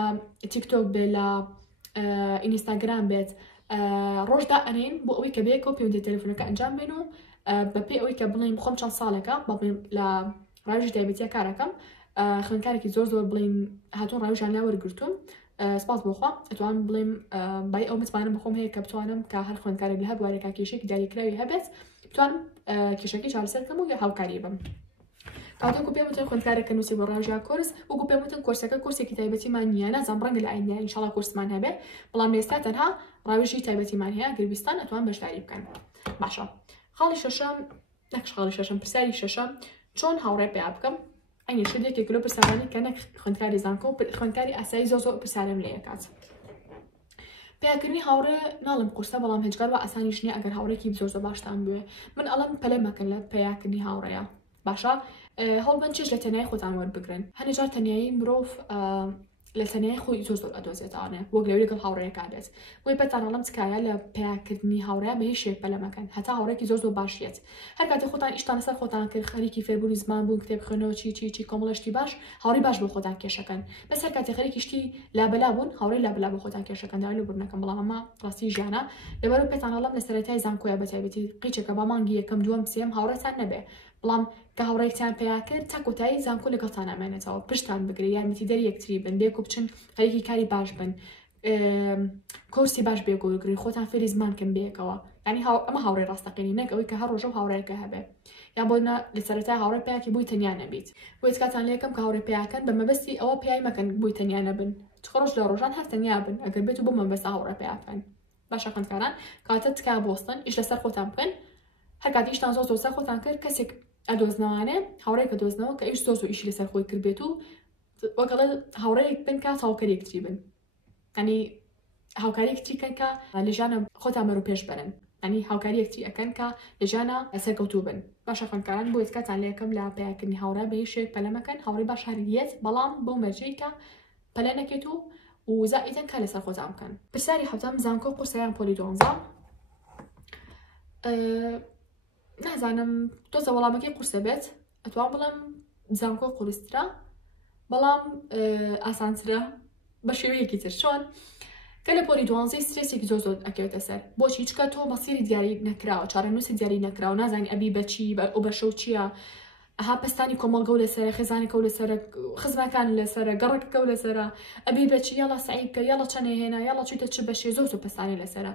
تیکتۆک بێ لە ئینستاگرام بێت ڕۆژدا ئەنێن بۆ ئەوەی کە بێکەوە پەیوەندی تەلەفۆنەکە ئەنجام بێن و بەپێ ئەوەی کە بڵێن خۆم چەند ساڵێکە بڵێن لە ڕاوێژی تایبەتیە کارەکەم خوێندکارێکی زۆر بڵێن هاتوون ڕاوێژیان لا وەرگرتووم سپاس بۆخوا ئەتوان بڵێم بای ئەو متمانە بخۆم هەیە کە بتوانم کە هەر خوێندکارێک لە هەبوارێکا کێشێکی دیاریکراوی هەبێت بتوانم کێشەکەی چارەسەر بکەم و هاوکاری بم کاتێک پێم وتن خوێندکارێکە نووسی بۆ ڕاوێژیا کۆرس وەکو پێم وتن کۆرسەکە کۆرسێکی تایبەتیمان نییە نازانم ڕەنگە لە ئایندا ئینشاڵڵا کۆرسمان هەبێ بەڵام لە ئێستا تەنها ڕاوێژی تایبەتیمان هەیە گربیستان ئەتوان بەشداری بکەن باشە خاڵی شەشەم نەخشاڵی شەشەم پرسیاری شەشەم چۆن هاوڕێ پێ بکەم ئەنی شتێکی کلۆ پرسیارانی کە نەک خوێندکاری زانکۆ خوێندکاری ئاسایی زۆر پرسیارم لێ کات پێکردنی هاوڕێ ناڵم قورسە بەڵام هیچگار بە ئاسانیش نییە ئەگەر هاوڕێکی زۆر باشتان بوێ من ئەڵم پەلە مەکەن لە پێیاکردنی هاوڕێیە باشە هەڵبەن چێژ لە تەنیای خۆتان وەربگرن هەنێجار تەنیایی مرۆڤ لە تەنیای خۆی زۆر ئەدۆزێتانێ وەک لەوەی لەگەڵ هاوڕێیەکە بێت وی پێتانەڵم چکایە لە پێیاکردنی هاوڕێ بە هیچ شێک پەلە مەکەن هەتا هاوڕێکی زۆر باشیت هەر کاتی خۆتان ئیشتان لەسەر خۆتان کرد خەریکی فێربوونی زمان بوون کتێب خوێنەوە چی کۆمەڵەشتی باش هاوڕێی باش بۆ خۆتان کێشەکەن بەس هەر کاتی خەریکی شتی لابەلا بوون هاوڕێی لابەلا بۆ خۆتان کێشەکەن داوای لە بوونەکەم بەڵام ئەمە ڕاستی ژیانە لەبەرەوە پێتانەڵم لە سەرەتای زانکۆیە بە تایبەتی قیچێکە بە مانگی یەکەم دووەم سێم هاوڕێتان نەبێ بەڵام کە هاوڕێکتان پێیا کرد تا کۆتایی زانکۆ لەگەڵتان ئەمێنێتەوە پشتان بگرێ یارمەتی دەری یەکتری بن بێک و بچن خەریکی کاری باش بن کۆرسی باش بێگۆگرین خۆتان فێری زمانکەم بێکەوە ینی ئەمە هاوڕێ ڕاستەقینی نەک ئەوەی کە هەر ڕۆژە هاوڕێکە هەبێ یان بۆ لە سەرەتای هاوڕێ پێیاکی بووی تەنیا نەبیت بۆ هیچکاتان لێکم کە هاوڕێ پێیاکەن بە مەبەستی ئەوە پێیای مەکەن بووی تەنیا نەبن ڕۆژ لە ڕۆژان هەر تەنیا بن ئەگەر بێت و بۆ مەبەستا هاوڕێ پێیاکەن باشە خوێندکاران کاتە تکا بۆستن ئیش لەسەر خۆتان بکەن هەر کاتیشتان زۆر سەر خۆتان کرد کەسێک ئەدۆزنەوانێ هاوڕێکە دۆزنەوە کە ئیش زۆر ئیشی لەسەر خۆی کرد بێت و وەگەڵە هاوڕێک بن کە هاوکەرێکتری بن ینی هاوکاریەکتی کەن کە لە ژیانە خۆتان بەرەو پێش بەرن ینی هاوکاریەکتی ئەەکەن کە لە ژیانە سەرکەوتوو بن باشە خوێندکاران بۆ هیچکاتان لێ یەکەم لە پێیاکردنی هاوڕێ بە هیچ شێک پەلە مەکەن هاوڕێی باش هەریەت بەڵام بەو مەرجەی کە پەلە نەکەیت و زائیدەن کە لەسەر خۆتان بکەن پرسیاری حەوتەم زانکۆ قورسەیان پۆلی 12 نازانم تۆزە وەڵامەکەی قورسە بێت ئەتوان بڵێم زانکۆ قورسترا بەڵام ئاسانترە بە شێوەیەکی تر چۆن کە لە پۆلی 12 سترێسێکی زۆر ئەکەوێتە سەر بۆچی چکە تۆ مەسیری دیاری نەکراوە چارەنووسی دیاری نەکراوە نازانی ئەبی بەچی ئەو بەشە و چییە ئەها پستانی کۆمەڵگە و لەسەرە خێزانێکە و لەسەرە خزمەکان لەسەرە گەڕێکەکە و لەسەرە ئەبی بەچی یاڵا سعیبکە یاڵا چەنێ هێنا یاڵا چیتە چ بەشێ زۆر پستانی لەسەرە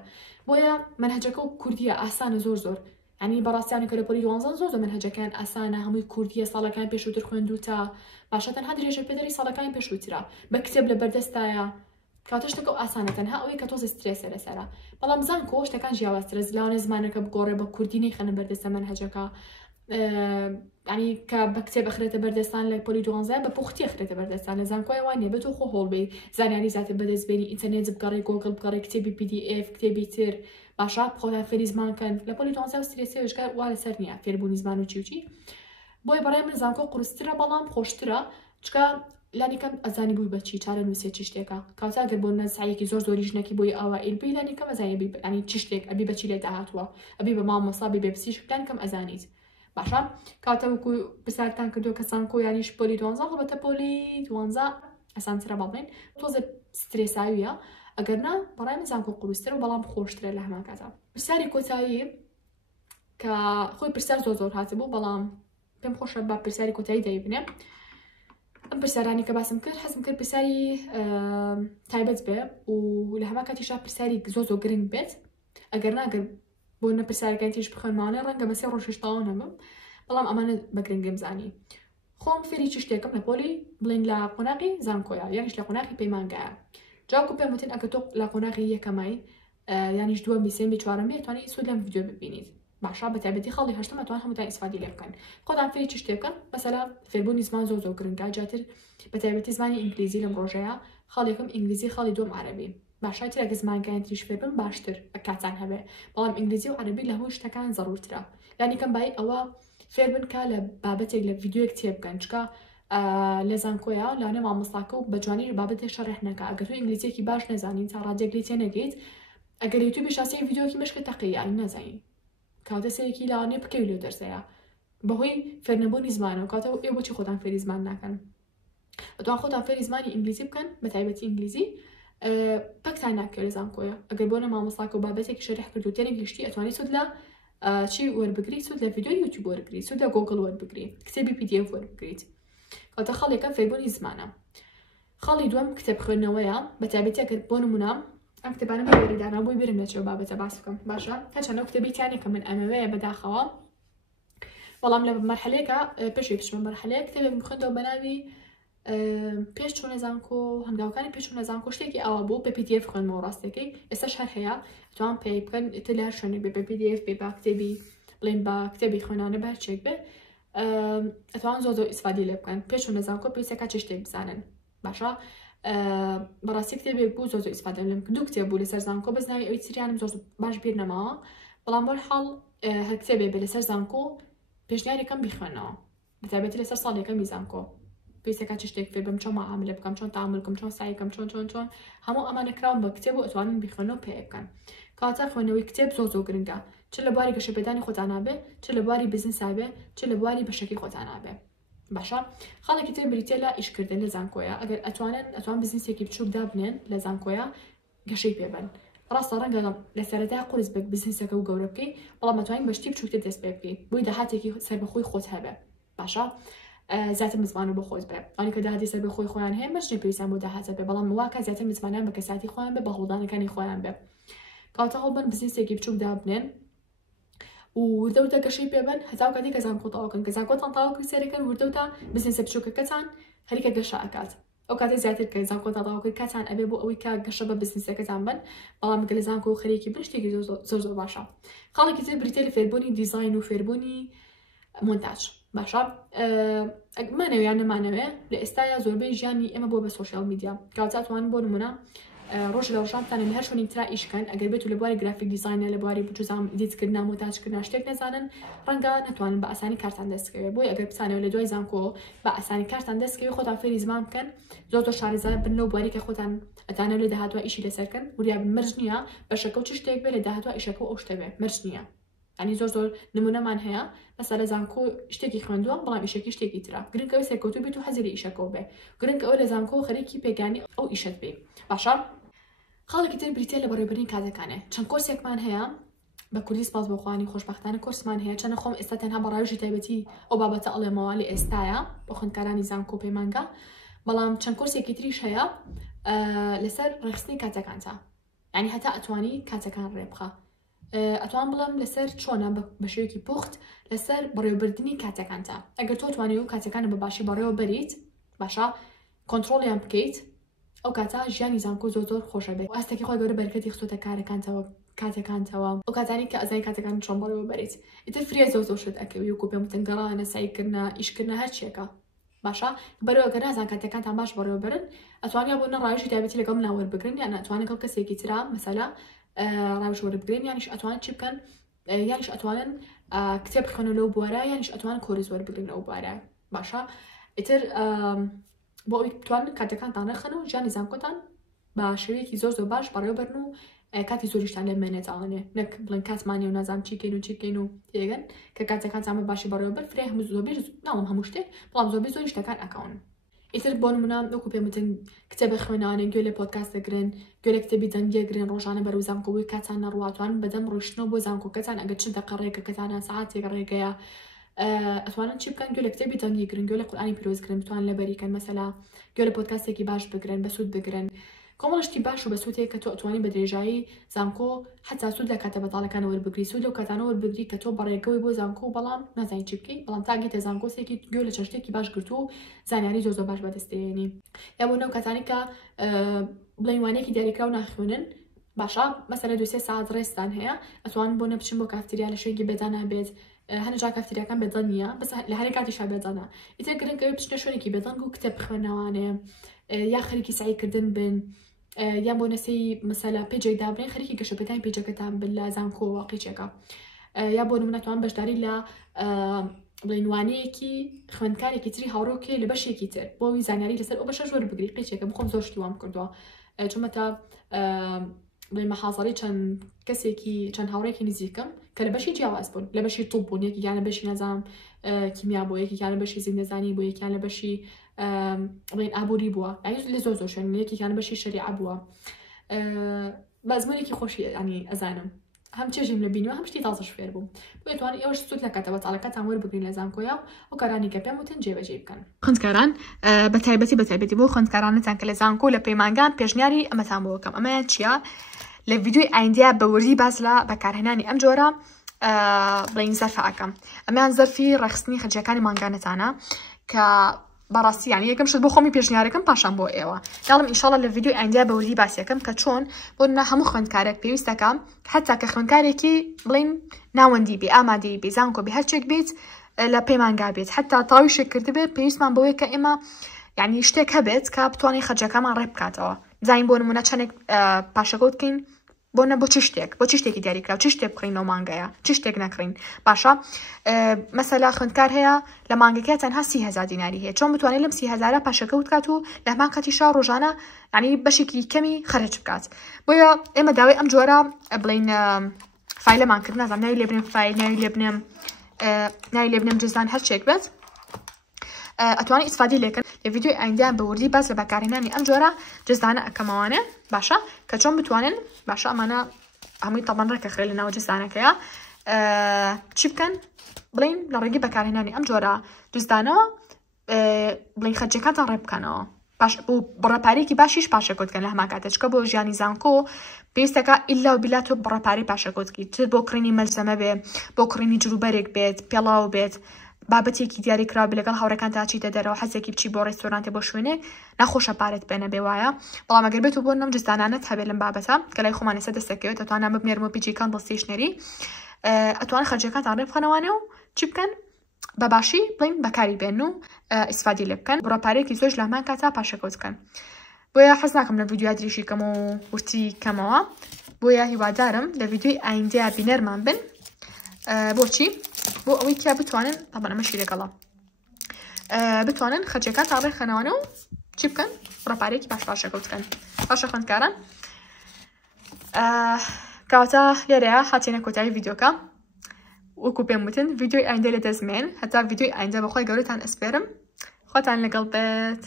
بۆیە منهەجەکە و کوردیە ئاسانە زۆر ینی بەڕاستیانی کە لە پۆلی 12 زۆر منهەجەکان ئاسانە هەمووی کوردیە ساڵەکان پێشووتر خوێندوتە باشە تەنها درێژە پێدەری ساڵەکانی پێشووترا بە کتێب لە بەردەستایە کاتە شتێکە ئاسانە تەنها ئەوەی کە تۆز سترێسە لەسەرە بەڵام زانکۆ شتەکان جیاوازترە زلاوانە زمانەکە بگۆڕێ بە کوردی نەیخەنە بەردەستە منهەجەکە ینی کە بە کتێب بخرێتە بەردەستان لە پۆلی 12 بە پوختی خرێتە بەردەستان لە زانکۆی وانێ بە تۆ خۆ هۆڵبی زانیاری زیاتر بەدەستبێنی ئینتەرنێت بگەڕێ گۆگڵ بگەڕێ کتێبی PDF کتێبی تر باشە خۆتان فێری زمانکەن لە پۆلی 12 سترێسێشکە وا لەسەر نییە فێربوونی زمان و چی بۆی بەڕای من زانکۆ قورسترە بەڵام خۆشترە چکە لانیکەم ئەزانی بووی بەچی چارە نووسێ چی شتێکە کاتە گەر بۆ نەسایەکی زۆری ژنێکی بۆی ئاوا ئیلبی لانیکەم ئەزانی ینی چی شتێک ئەبی بەچی لێ داهاتووە ئەبی بە مامۆستا بێ پسیشکتان کەم ئەزانیت باشە کاتە وەکو پرسیارتان کردو کە زانکۆ یانیش پۆلی 12 هەڵبەتە پۆلی 12 ئەسانترە بڵێن تۆزە سترێساویە ئەگەر نا بەڕای من زانکۆ قورسترە و بەڵام خۆشترە لە هەمان کاتە پرسیاری کۆتایی کە خۆی پرسیار زۆر هاتبوو بەڵام پێم خۆشە بە پرسیاری کۆتایی دەیبنێ ئەم پرسیارانی کە باسم کرد حەزم کرد پرسیاری تایبەت بێ و لە هەمان کاتیشا پرسیاری زۆر گرنگ بێت ئەگەر ناگەر بۆ نە پرسیارەکانی تیش بخوێنمانە ڕەنگە بە 3 ڕۆژیش تاوا نەبم بەڵام ئەمانە بە گرنگم زانی خۆم فێری چ شتێکم لە پۆلی بڵین لە قۆناغی زانکۆیە یانیش لە قۆناغی پەیمانگایە جاکو پێم وتن ئەگە تۆ لە قۆناغی یەکەمای یانیش دووەم بیسێمی چوارەمی توانی سود لەم ڤیدیۆ ببینیت باشە بە تایبەتی خەڵی هەشتم ئەتوان هەمووتان ئیسفادی لێ بکەن خۆتان فێری چ شتێکن مەسەلا فێربوونی زمان زۆر گرنگە جاتر بە تایبەتی زمانی ئینگلیزی لەم ڕۆژەیە خەڵێکم ئینگلیزی خەڵی دوم عەرەبی باشە ترەگە زمانکەیان تریش فێربن باشتر کاتان هەبێ بەڵام ئینگلیزی و عەرەبی لە هەموو شتەکان زەڕورترە یانیکەم بای ئەوە فێربن کا لە بابەتێک لە ڤیدیۆیەک تێبکەن چکە لە زانکۆیە لاوانێ مامۆستاکە و بە جوانی بابەتێک شەڕێح نەکە ئەگەر تۆ ئینگلیزیەکی باش نەزانین تا ڕادێک لێ تێنەگەیت ئەگەر یوتیوبی شاسی ڤیدیۆکی مشکە تەقییان نەزانین کاتە سەرێکی لاوانێ بکەوی لێ دەرسەیە بەهۆی فێرنەبوونی زمانە کاتە ئێوە بۆچی خۆتان فێری زمان ناکەن ئەتوان خۆتان فێری زمانی ئینگلیزی بکەن بە تایبەتی ئینگلیزی پەکتان ناکەوێت لە زانکۆیە ئەگەر بۆ نە مامۆستاکە و بابەتێکی شەریح کرد و تێنێک گشتی ئەتوانی سود لە چی وەربگریت سود لە ڤیدیۆ یوتیوب وەربگریت سود لە گۆگڵ وەربگریت کتێبی PDF وەربگریت کاتە خەڵێکە فێربوونی زمانە خەڵی دووەم کتێب خوێندنەوەیە بە تایبەتی ئەگەر بۆ نمونە ئەم کتێبانە بە وەرەدانا بۆی برم لەچێ بابەتە باس بکەم باشە هەرچەندە کتێبێکیانێ کە من ئەمەوەیە بەداخەوە بەڵام لە مەرحەلەیەکە پێشوی پشمە مەرحەلەیە کتێبێک بخوێندەوە بە ناوی پێش چوونە زانکۆ هەنگاوەکانی پێش چوونە زانکۆ شتێکی ئەوە بوو بە PDF خوێنمەوە ڕاستەکەی ئێستاش هەر هەیە توان پێ بکەن تر لە هەر شوێنێک بێ بە PDF بێ با کتێبی بڵێن بە کتێبی خوێنانە بە هەرچێک بێ ئەتوان زۆر ئیسفادی لێ بکەن پێش چوونە زانکۆ پێویستە چ شتێک بزانن باشە بەڕاستی کتێبێک بوو زۆر ئیسفادە لەم دوو کتێب بوو لەسەر زانکۆ بەزناوی ئەوی تریانم زۆر باش بیر نەماوە بەڵام بۆ حاڵ هەر کتێبێ بێ لەسەر زانکۆ پێشنیارێکم بیخوێنەوە بەتایبەتی لەسەر ساڵێکەمی زانکۆ پێویستە چ شتێک فێر بم چۆن معاملە بکەم چۆن تامل بکەم چۆن سایکەم چۆن هەموو ئەمانە کراون بە کتێب و ئەتوانن بیخوێنەوە پێ بکەن کاتە خوێنەوەی کتێب زۆر گرنگە چ لە بواری گەشەپێدانی خۆتان بێ چ لە بواری بزنسا بێ چ لە بواری بەشەکی خۆتان بێ باشە خەڵێکی تر بریتێ لە ئیشکردن لە زانکۆیە ئەگەر ئەتوان بزنسێکی بچووک دابنێن لە زانکۆیە گەشەی پێبن ڕاستە ڕەنگە لە سەرەتا قورس بێک بزنسەکە و گەورە بکەی بەڵام ئەتوانین بەشتی بچووکتر دەست پێ بکەی بۆی داهاتێکی سەربەخۆی خۆت هەبێ باشە زیاتر مزمانە بۆ خۆت بێ ئەوەی کە داهاتی سەربەخۆی خۆیان هەیە مەشنی پێویستیان بۆ داهاتە بێ بەڵام واکە زیاتر مزمانیان بە کەساتی خۆیان بێ بە هەوڵدانەکانی خۆیان بێ کاتە هەڵبن بزنسێکی بچووک دابنێن و وردەوتە گەشەی پێبن هەتاو کاتی کە زانکۆ تەواوکەن کە زانکۆتان تەواو سێرەکەن وردەوتە بزنسە بچووکەکەتان هەریکە گەشە ئەکات ئەو کاتێ زیاتر کە زانکۆتان تەواو کرد کاتان ئەبێ بۆ ئەوەی کە گەشە بە بزنسەکەتان بن بەڵام کە لە زانکۆ و خەریکی بن شتێکی زۆر باشە خەڵێکی تر بریتێ لە فێربوونی دیزاین و فێربوونی مۆنتاژ باشە مانەوێیان نەمانەوێ لە ئێستایا زۆربەی ژیانی ئێمە بۆ بە سۆشیال میدیا کاتە توانن بۆ نمونە ڕۆژ لە ڕۆژانتانە لە هەر شوێنی ترا ئیشکەن ئەگەر بێت و لە بواری گرافیک دیزاینە لە بواری بجوزام ئیدیتکردنا مۆنتاژکردنا شتێک نەزانن ڕەنگە نەتوانن بە ئاسانی کارتان دەستکەوێت بۆی ئەگەر بچانەوە لە دوای زانکۆ بە ئاسانی کارتان دەستکەوێت خۆتان فێری زمان بکەن زۆر شارەزای بن لەو بواری کە خۆتان ئەتانە لە داهاتوە ئیشی لەسەرکەن وریا مرج نییە بەشەکە و چ شتێک بێ لە داهاتوە ئیشەکە و ئەو شتە بێ مرج نییە ینی زۆر نمونەمان هەیە مەسەلە زانکۆ شتێکی خوێندووە بەڵام ئیشەکی شتێکی ترا گرنگەوەی سەرکەوتوو بێت و حەزری ئیشەکەەوە بێ گرنگ ئەوە لە زانکۆ خەریکی پێگانی ئەو ئیشت بێ باشە خەڵکی تر بریتێ لە بەڕێوەبردنی کاتەکانێ چەند کۆرسێکمان هەیە بكردي سپاس بخواني خوشبختانه کورسمان هەیە چەنە خۆم ئێستا تەنها بە ڕاوێژی تایبەتی ئەو بابەتە ئەڵێمەوە لە ئێستایە بۆ خوێندکارانی زانکۆ پەیمانگە بەڵام چەند کورسێکی تریش هەیە لەسەر ڕێخستنی کاتەکانتە یعنی هەتا ئەتوانی کاتەکان ڕێبخە ئەتوان بڵم لەسەر چۆنە بە شێوەیەکی پوخت لەسەر بەڕێوەبردننی کاتەکانتە ئەگەر تۆ توانی و کاتەکانە بە باشی بەڕێوە بەریت باشە کۆنتترۆڵیان بکەیت ئەو کاتە ژیانی زانکۆ زۆر خۆشە بێت ئەستێکی خۆی گەورە بەرکەتی خستۆتە کارەکانتەوە کاتەکانتەوە ئەو کاتانی کە ئەزای کاتەکان چۆن بەڕێوە بەریت ئیتر فرێ زۆر شت ئەکەوی وکو پێم وتن گەڕانە سایکردنا ئیشکردنە هەر چیەکە باشە بەرەوە گە نازان کاتەکانتان باش بەڕێوە برن ئەتوانیا بۆ نەڕاوێژی تایبەتی لەگەڵ مناوە بگرن یان ئەتوانن لەگەڵ کەسێکی ترا مەسەلا ڕاوێژ وەربگرن یانیش ئەتوانن چی بکەن یانیش ئەتوانن کتێب بخوێنن لەو بوارە یانیش ئەتوانن کۆرس وەربگرن لەو بوارە باشە ئیتر بۆ ئەوی بتوانن کاتەکانتان ڕێخەن و ژیانی زانکۆتان بە شێوەیەکی زۆر باش بەڕێوە بەرن و کاتی زۆریشتان لێ مێنێتاوانێ نەک بڵێن کاتمانێ و نازان چیکەین و چیکەین و تێگەن کە کاتەکانتان بە باشی بەڕێوە بەر فرێ هەموو زۆر ناڵم هەموو شتێک بەڵام زۆر شتەکان ئەکەون ئیتر بۆ نمونە وەکو پێم وتن کتێبە خوێنانێن گوێ لە پۆدکاست دەگرن گوێ لە کتێبی دەنگێگرن ڕۆژانە بەرەو زانکۆبووی کاتان نەڕواتوان بەدەم ڕۆشتنەوە بۆ زانکۆکەتان ئەگەر چ دەقە ڕێگەکەتانە سەعاتێک ڕێگەیە ئەتوانن چی بکەن گوێ لە کتێبی دەنگیگرن گوێ لە قورئانی پیرۆزگرن بتوان لە بەریکەن مەسەلا گوێ لە پۆدکاستێکی باش بگرن بە سوود بگرن کۆمەڵشتی باش و بە سوودێک کە تۆ ئەتوانی بە درێژایی زانکۆ حتا سوود لە کاتە بەتاڵەکانە وەربگری سوود لەو کاتانە وەربگری کە تۆ بەڕێگەوەی بۆ زانکۆ بەڵام نازانی چی بکەیت بەڵام تا گەیتە زانکۆسێکی گوێ لە چەشتێکی باش گرتو و زانیاری زۆر باش بەدەستێنی یا بۆ نەو کاتانی کە بڵێنوانێکی دیاریکراو ناخوێنن باشە مەسەلە 2-3 ساعت ڕێستان هەیە ئەتوانن بۆ نەبچن بۆ کافتریا لە شوێکی بێدانە بێت هەنجا کافتریاکان بێدەن نییە بەس لە هەرێک کاتیشا بێدانە ئیتر گرنگەوەی بچنە شوێنێکی بێدەنگ و کتێب بخوێنەوانێ یا خەریکی سعیکردن بن یان بۆ نەسەی مەسەلا پێجێک دابرێن خەریکی گەشەپێتانی پێجەکەتان بن لە زانکۆ واقیچێکە یا بۆ نمونەتوان بەشداری لە بڵێنوانەیەکی خوێندکارێکی تری هاوڕۆکێ لە بەشێکی تر بۆی زانیاری لەسەر ئەو بەشە زۆر بگری قیچێکە بخۆم زۆر شتی وام کردووە چونمە تا بڵێن مەحاضەری چەند کەسێکی چەند هاوڕێکی نزیکم کە لە بەشی جیاواز بوون لە بەشی توپ بوون یەکیان لە بەشی نەزانم کیمیا بۆ یەکیان لە بەشی زیندەزانی بۆ یەکیان لە بەشی بڵێن ئابووری بووە لە زۆر شوێن یەکیان لە بەشی شەریعە بووە بەزمونێکی خۆشی ینی ئەزانم هەم چێژیم لە بینیوە هەم شتی تازەش فێر بووم بۆ توانی ئێوەش سوود لە کاتە بەتاڵەکەتان وەربگرین لە زانکۆیە و کارانی کە پێم وتن جێبەجێ بکەن خوێندکاران بە تایبەتی بۆ خوێندکارانتان کە لە زانکۆ لە پەیمانگان پێشنیاری ئەمەتان بۆ بکەم ئەمەیان چییە لە ڤیدیۆی ئایندیا بە وردی باس لە بەکارهێنانی ئەم جۆرە بڵین زەرفە ئەەکەم ئەمەیان زەرفی ڕێخستنی خەرجیەکانی مانگانەتانە کە بەڕاستی یانی یەکەم شت بۆ خۆمی پێشنیارەکەم پاشان بۆ ئێوە داڵم ئینشاڵڵا لە ڤیدیۆی ئایندیا بە وردی باسیەکەم کە چۆن بۆ هەموو خوێندکارێک پێویستەکەم حتا کە خوێندکارێکی بڵین ناوەندی بێ ئامادەی بێ زانکۆ بێ هەرچێک بێت لە پەیمانگا بێت حتا تاویشێک کرد بێت پێویستمان بەوەیە کە ئێمە یعنی شتێک هەبێت کە بتوانین خەرجەکەمان ڕێ بکاتەوە زین بۆ نمونە چەندێک پاشەکەوت بکەین بۆ نە بۆ چ شتێکی دیاریکراوە چ شتێک بکەین لەو مانگەیە چ شتێک نەکڕین باشە مەسەلا خوێندکار هەیە لە مانگەکە تەنها 30,000 دیناری هەیە چۆن بتوانێت لەم 30,000 پاشەکەوت کات و لە هەمان کاتیشا ڕۆژانە ینی بەشێکی کەمی خەرج بکات بۆیە ئێمە داوای ئەم جۆرە بڵین فایلەمانکرد نازانم ناوی لێ بنێم فایل ناوی لێ بنێم جزدان هەرچێک بێت ئەتوانی ئیسفادی لێکن لە ڤیدیۆی ئایندیان بە وردی باس لە بەکارهێنانی ئەم جۆرە جزدانە ئەکەمەوانێ باشە کە چۆن بتوانن باشە ئەمانە هەمووی تەڵەن ڕێکە خێ لە ناو جزدانەکەیە چی بکەن بڵین لە ڕێگەی بەکارهێنانی ئەم جۆرە جزدانەوە بڵین خەرجەکانتان ڕێ بکەنەوە بۆ بڕەپارێکی باشیش پاشەکەوتکەن لە هەمان کاتەچکە بۆ ژیانی زانکۆ پێویستەکە ئیلا و بیلا تۆ بڕەپاری پاشەکەوتکی تر بۆ کڕینی مەلزەمە بێ بۆ کڕینی جروبەرێک بێت پێڵاو بێت بابەتێکی دیاریکراوە بێ لەگەڵ هاوڕەکان تاچیتە دەرەوە حەزێکی بچی بۆ ڕێستۆرانتێ بۆ شوێنێ ناخۆشە پارێت بێنە بێ وایە بەڵام ئەگەر بێت و بۆ نەم جزدانانت هەبێت لەم بابەتە کە لای خۆمان ێستا دەستەکەوێت ئەتوانە ببنێرمەوە پیجیکان دڵستێشنەری ئەتوانە خەرجەکانتان ڕێ بخەنەوانێ و چی بکەن بە باشی بڵین بەکاری بێن و ئیسفادی لێ بکەن بڕەپارێکی زۆر لە هەمان کاتا پاشەکەوت بکەن بۆیە حەز ناکەم لە ڤیدیۆ دریشی کەم و ورتی کەمەوە بۆیە هیوادارم لە ڤیدیۆی ئایندیا بینەرمان بن بۆچی بۆ ئەوەی کیا بتوانن طبعا ئەمەشی لەگەڵە بتوانن خەرجەکانتان ڕێ خەنەوانە و چی بکەن ڕەپارێکی باش پاشەکەوت بکەن باشە خوێندکاران کەواتە لێرەیە هاتینە کۆتایی ڤیدیۆکە وەکو پێم وتن ڤیدیۆی ئایندە لە دەزمێن هەتا ڤیدیۆی ئایندە بەخۆی گەورەتان ئەسپێرم خۆتان لەگەڵ بێت